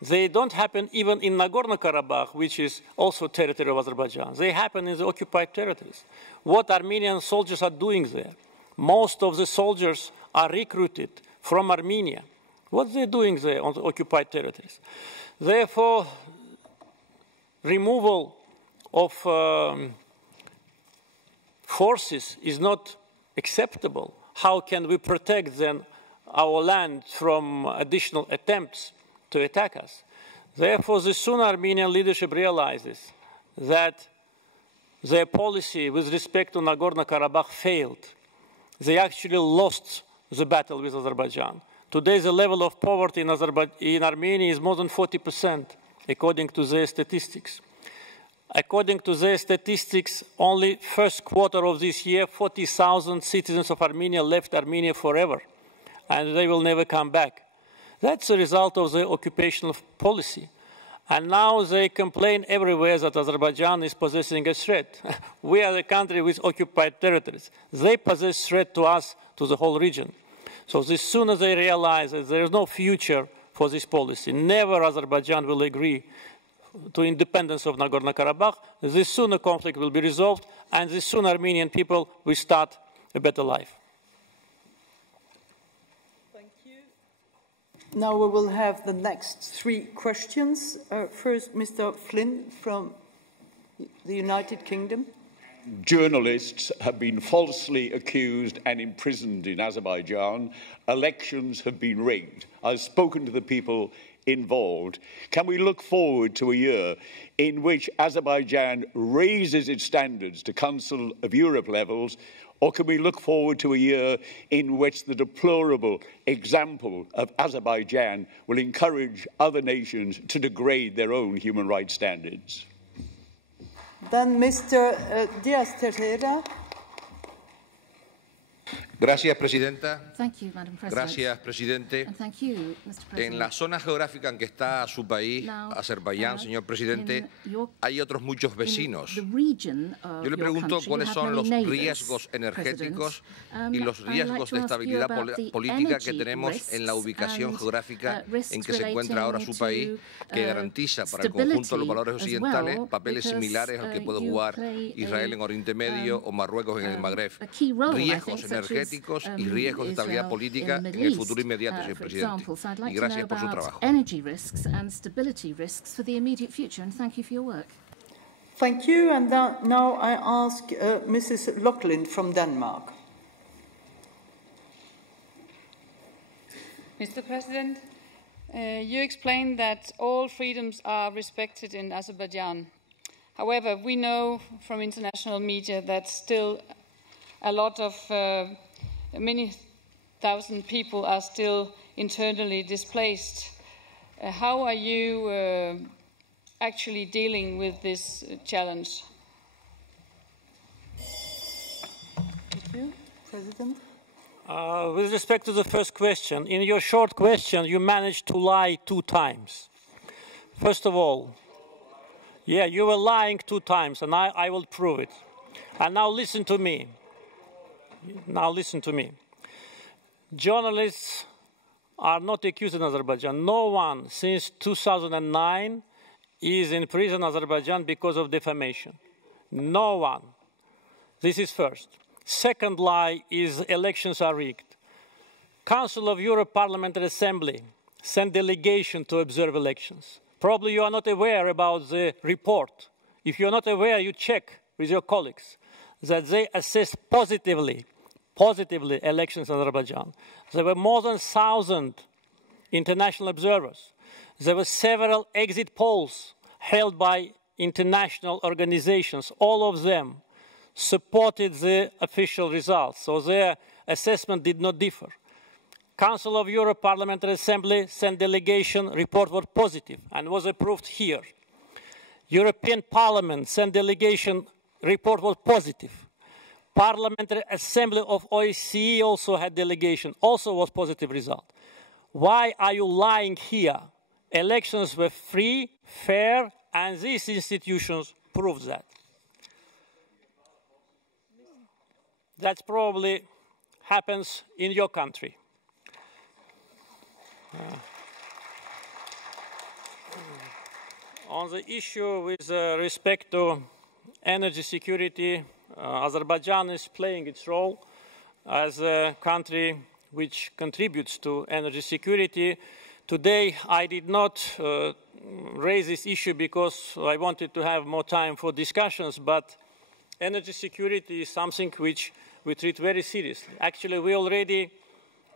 They don't happen even in Nagorno-Karabakh, which is also territory of Azerbaijan. They happen in the occupied territories. What Armenian soldiers are doing there? Most of the soldiers are recruited from Armenia. What they're doing there on the occupied territories? Therefore, removal of forces is not acceptable. How can we protect then our land from additional attempts to attack us? Therefore, the sooner Armenian leadership realizes that their policy with respect to Nagorno-Karabakh failed, they actually lost the battle with Azerbaijan. Today, the level of poverty in Armenia is more than 40%, according to their statistics. According to their statistics, only first quarter of this year, 40,000 citizens of Armenia left Armenia forever, and they will never come back. That's a result of the occupational policy. And now they complain everywhere that Azerbaijan is possessing a threat. We are the country with occupied territories. They possess threat to us, to the whole region. So as soon as they realize that there is no future for this policy, never Azerbaijan will agree to independence of Nagorno-Karabakh, the sooner conflict will be resolved, and the sooner Armenian people will start a better life. Thank you. Now we will have the next three questions. First, Mr. Flynn from the United Kingdom. Journalists have been falsely accused and imprisoned in Azerbaijan. Elections have been rigged. I've spoken to the people involved. Can we look forward to a year in which Azerbaijan raises its standards to Council of Europe levels, or can we look forward to a year in which the deplorable example of Azerbaijan will encourage other nations to degrade their own human rights standards? Then Mr. Díaz-Tercera. Gracias, Presidenta. Thank you, Madam President. Gracias, Presidente. And thank you, Mr. President. En la zona geográfica en que está su país, Now, Azerbaiyán, señor Presidente, hay otros muchos vecinos. Yo le pregunto cuáles son los riesgos energéticos y los riesgos de estabilidad política que tenemos en la ubicación geográfica en que se encuentra ahora su país, que garantiza para el conjunto de los valores occidentales papeles similares al que puede jugar Israel en Oriente Medio o Marruecos en el Magreb. Riesgos energéticos y riesgos de estabilidad política en el futuro inmediato, señor Presidente. Y gracias por su trabajo. Energy risks and stability risks for the immediate future, and thank you for your work. Thank you, and now I ask Mrs. Locklin from Denmark. Mr. President, you explained that all freedoms are respected in Azerbaijan. However, we know from international media that still a lot of many thousand people are still internally displaced. How are you actually dealing with this challenge? Thank you, President. With respect to the first question, in your short question, you managed to lie 2 times. First of all, yeah, you were lying 2 times, and I will prove it. And now listen to me. Now listen to me. Journalists are not accused in Azerbaijan. No one since 2009 is in prison in Azerbaijan because of defamation. No one. This is first. Second lie is elections are rigged. Council of Europe Parliamentary Assembly sent delegation to observe elections. Probably you are not aware about the report. If you are not aware, you check with your colleagues that they assessed positively elections in Azerbaijan. There were more than 1,000 international observers. There were several exit polls held by international organizations. All of them supported the official results, so their assessment did not differ. Council of Europe Parliamentary Assembly sent delegation, report was positive and was approved here. European Parliament sent delegation, report was positive. Parliamentary Assembly of OSCE also had delegation, also was positive result. Why are you lying here? Elections were free, fair, and these institutions proved that. That probably happens in your country. On the issue with respect to energy security, Azerbaijan is playing its role as a country which contributes to energy security. Today, I did not raise this issue because I wanted to have more time for discussions, but energy security is something which we treat very seriously. Actually, we already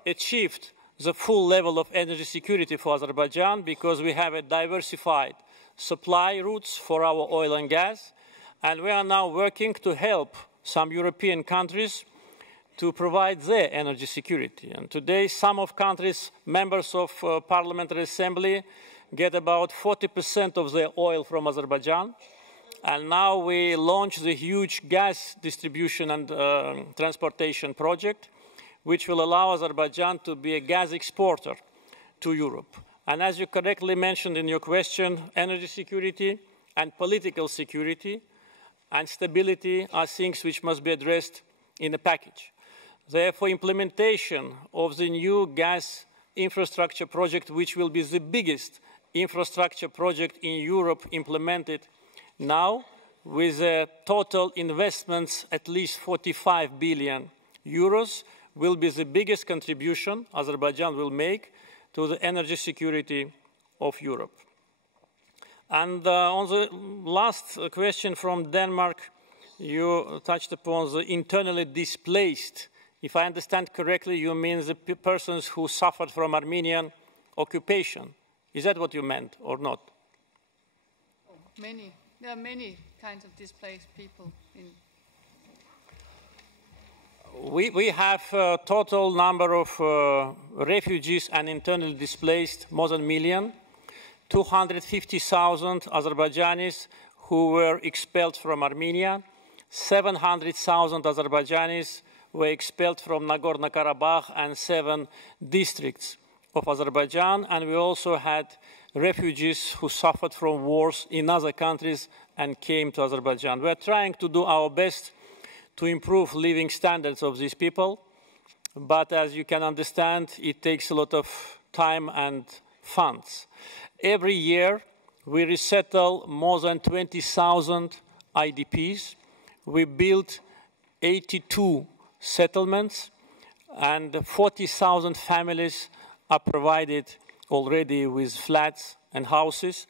achieved the full level of energy security for Azerbaijan because we have a diversified supply routes for our oil and gas, and we are now working to help some European countries to provide their energy security. And today, some of countries, members of Parliamentary Assembly, get about 40% of their oil from Azerbaijan. And now we launch the huge gas distribution and transportation project, which will allow Azerbaijan to be a gas exporter to Europe. And as you correctly mentioned in your question, energy security and political security and stability are things which must be addressed in a package. Therefore, implementation of the new gas infrastructure project, which will be the biggest infrastructure project in Europe implemented now, with total investments at least 45 billion euros, will be the biggest contribution Azerbaijan will make to the energy security of Europe. And on the last question from Denmark, you touched upon the internally displaced. If I understand correctly, you mean the persons who suffered from Armenian occupation. Is that what you meant or not? Oh, many. There are many kinds of displaced people. We have a total number of refugees and internally displaced, more than a million. 250,000 Azerbaijanis who were expelled from Armenia. 700,000 Azerbaijanis were expelled from Nagorno-Karabakh and 7 districts of Azerbaijan. And we also had refugees who suffered from wars in other countries and came to Azerbaijan. We are trying to do our best to improve living standards of these people. But as you can understand, it takes a lot of time and funds. Every year, we resettle more than 20,000 IDPs. We built 82 settlements, and 40,000 families are provided already with flats and houses.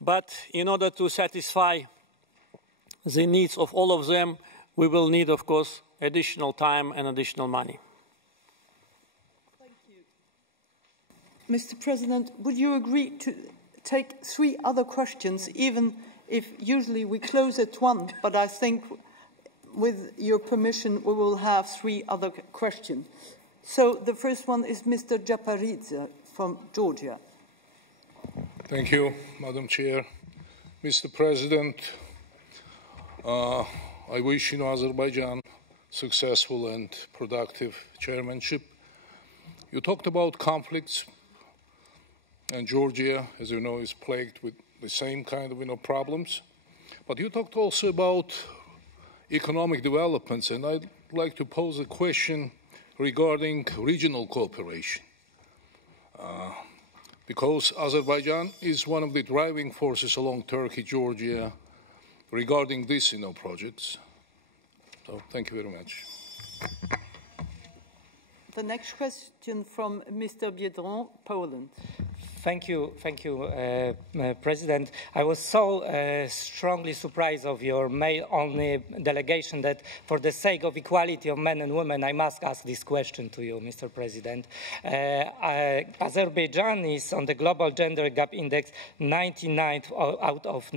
But in order to satisfy the needs of all of them, we will need, of course, additional time and additional money. Mr. President, would you agree to take 3 other questions, even if usually we close at 1, but I think with your permission we will have 3 other questions. So the first one is Mr. Japaridze from Georgia. Thank you, Madam Chair. Mr. President, I wish Azerbaijan successful and productive chairmanship. You talked about conflicts, and Georgia, as you know, is plagued with the same kind of problems. But you talked also about economic developments, and I'd like to pose a question regarding regional cooperation. Because Azerbaijan is one of the driving forces along Turkey, Georgia, regarding these projects. So thank you very much. The next question from Mr. Biedron, Poland. Thank you, President. I was so strongly surprised of your male-only delegation that for the sake of equality of men and women, I must ask this question to you, Mr. President. Azerbaijan is on the Global Gender Gap Index 99th out of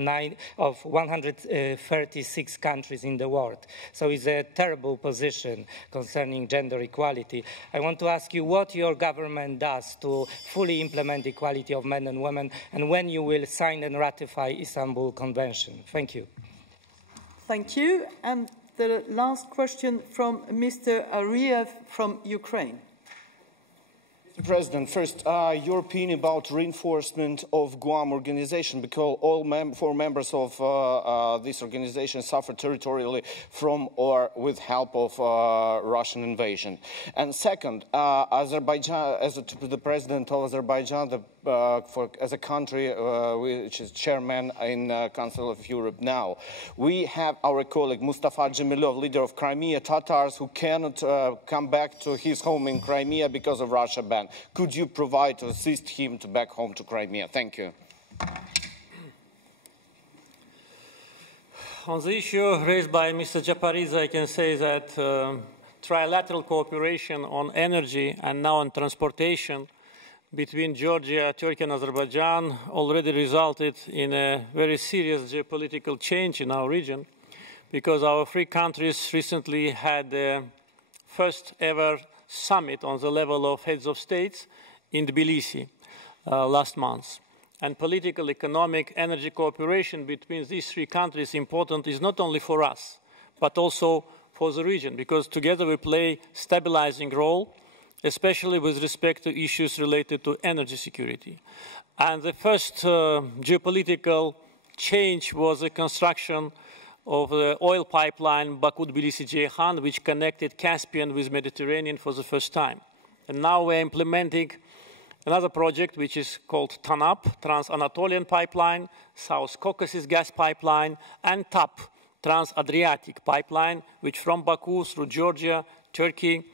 136 countries in the world. So it's a terrible position concerning gender equality. I want to ask you what your government does to fully implement equality of men and women, and when you will sign and ratify Istanbul Convention. Thank you. Thank you. And the last question from Mr. Aaliev from Ukraine. Mr. President, first, your opinion about reinforcement of Guam organization, because all 4 members of this organization suffered territorially from or with help of Russian invasion. And second, Azerbaijan, as the President of Azerbaijan, as a country which is chairman in Council of Europe now, we have our colleague Mustafa Dzhemilov, leader of Crimea Tatars, who cannot come back to his home in Crimea because of Russia ban. Could you provide to assist him to back home to Crimea? Thank you. On the issue raised by Mr. Japaridze, I can say that trilateral cooperation on energy and now on transportation between Georgia, Turkey and Azerbaijan already resulted in a very serious geopolitical change in our region, because our 3 countries recently had the first ever summit on the level of heads of states in Tbilisi last month. And political, economic, energy cooperation between these 3 countries important is not only for us, but also for the region, because together we play a stabilizing role, especially with respect to issues related to energy security. And the first geopolitical change was the construction of the oil pipeline Baku-Tbilisi-Ceyhan, which connected Caspian with Mediterranean for the first time. And now we're implementing another project which is called TANAP, Trans-Anatolian Pipeline, South Caucasus Gas Pipeline, and TAP, Trans-Adriatic Pipeline, which from Baku through Georgia, Turkey,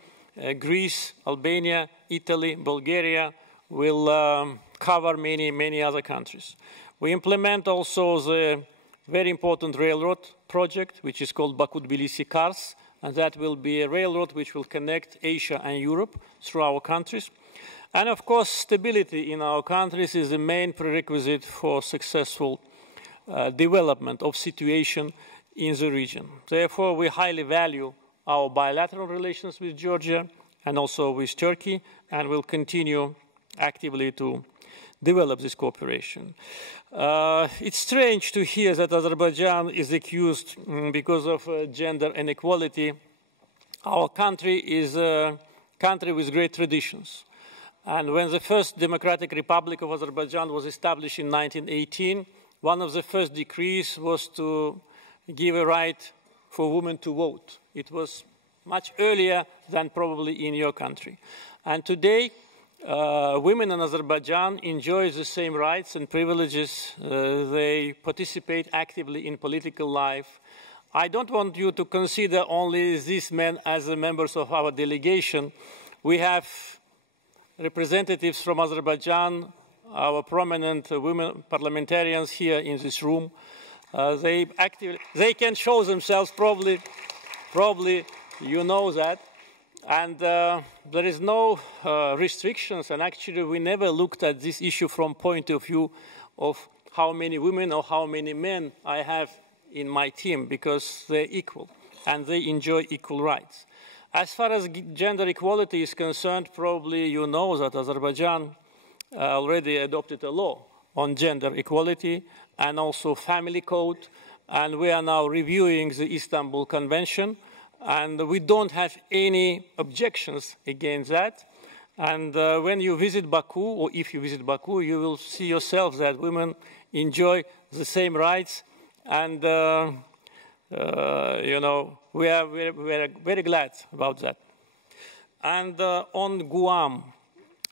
Greece, Albania, Italy, Bulgaria, will cover many other countries. We implement also the very important railroad project, which is called Baku-Tbilisi-Kars, and that will be a railroad which will connect Asia and Europe through our countries. And of course, stability in our countries is the main prerequisite for successful development of situation in the region. Therefore, we highly value our bilateral relations with Georgia and also with Turkey, and will continue actively to develop this cooperation. It's strange to hear that Azerbaijan is accused because of gender inequality. Our country is a country with great traditions. And when the first Democratic Republic of Azerbaijan was established in 1918, one of the first decrees was to give a right for women to vote. It was much earlier than probably in your country. And today, women in Azerbaijan enjoy the same rights and privileges. They participate actively in political life. I don't want you to consider only these men as members of our delegation. We have representatives from Azerbaijan, our prominent women parliamentarians here in this room. They can show themselves, probably you know that. And there is no restrictions, and actually we never looked at this issue from point of view of how many women or how many men I have in my team, because they're equal and they enjoy equal rights. As far as gender equality is concerned, probably you know that Azerbaijan already adopted a law on gender equality and also family code, and we are now reviewing the Istanbul Convention, and we don't have any objections against that. And when you visit Baku, or if you visit Baku, you will see yourself that women enjoy the same rights, and you know, we are very glad about that. And on Guam,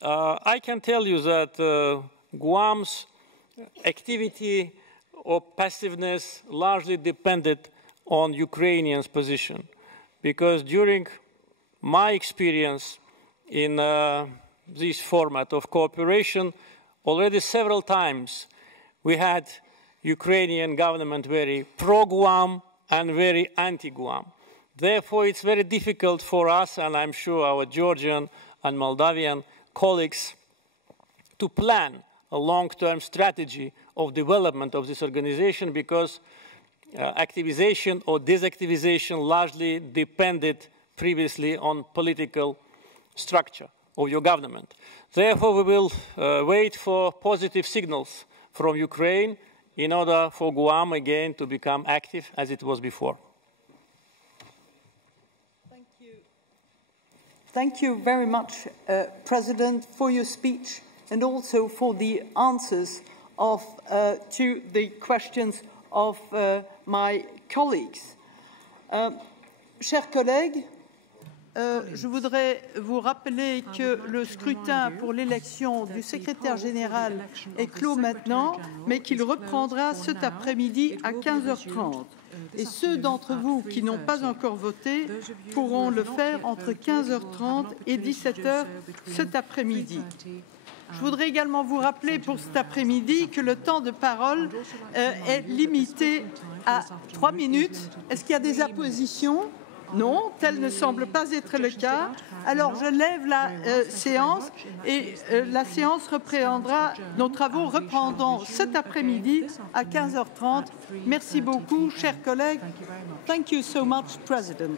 I can tell you that Guam's activity or passiveness largely depended on Ukrainians' position, because during my experience in this format of cooperation, already several times we had Ukrainian government very pro-Guam and very anti-Guam. Therefore, it's very difficult for us, and I'm sure our Georgian and Moldavian colleagues, to plan a long-term strategy of development of this organization, because activization or deactivization largely depended previously on political structure of your government. Therefore, we will wait for positive signals from Ukraine in order for Guam again to become active as it was before. Thank you very much, President, for your speech and also for the answers to the questions of my colleagues. Chers collègues, je voudrais vous rappeler que le scrutin pour l'élection du secrétaire général est clos maintenant, mais qu'il reprendra cet après-midi à 15h30. Et ceux d'entre vous qui n'ont pas encore voté pourront le faire entre 15h30 et 17h cet après-midi. Je voudrais également vous rappeler pour cet après-midi que le temps de parole est limité à 3 minutes. Est-ce qu'il y a des oppositions ? Non, tel ne semble pas être le cas. Alors je lève la séance et la séance reprendra, nos travaux reprendront cet après-midi à 15h30. Merci beaucoup, chers collègues. Thank you so much, President.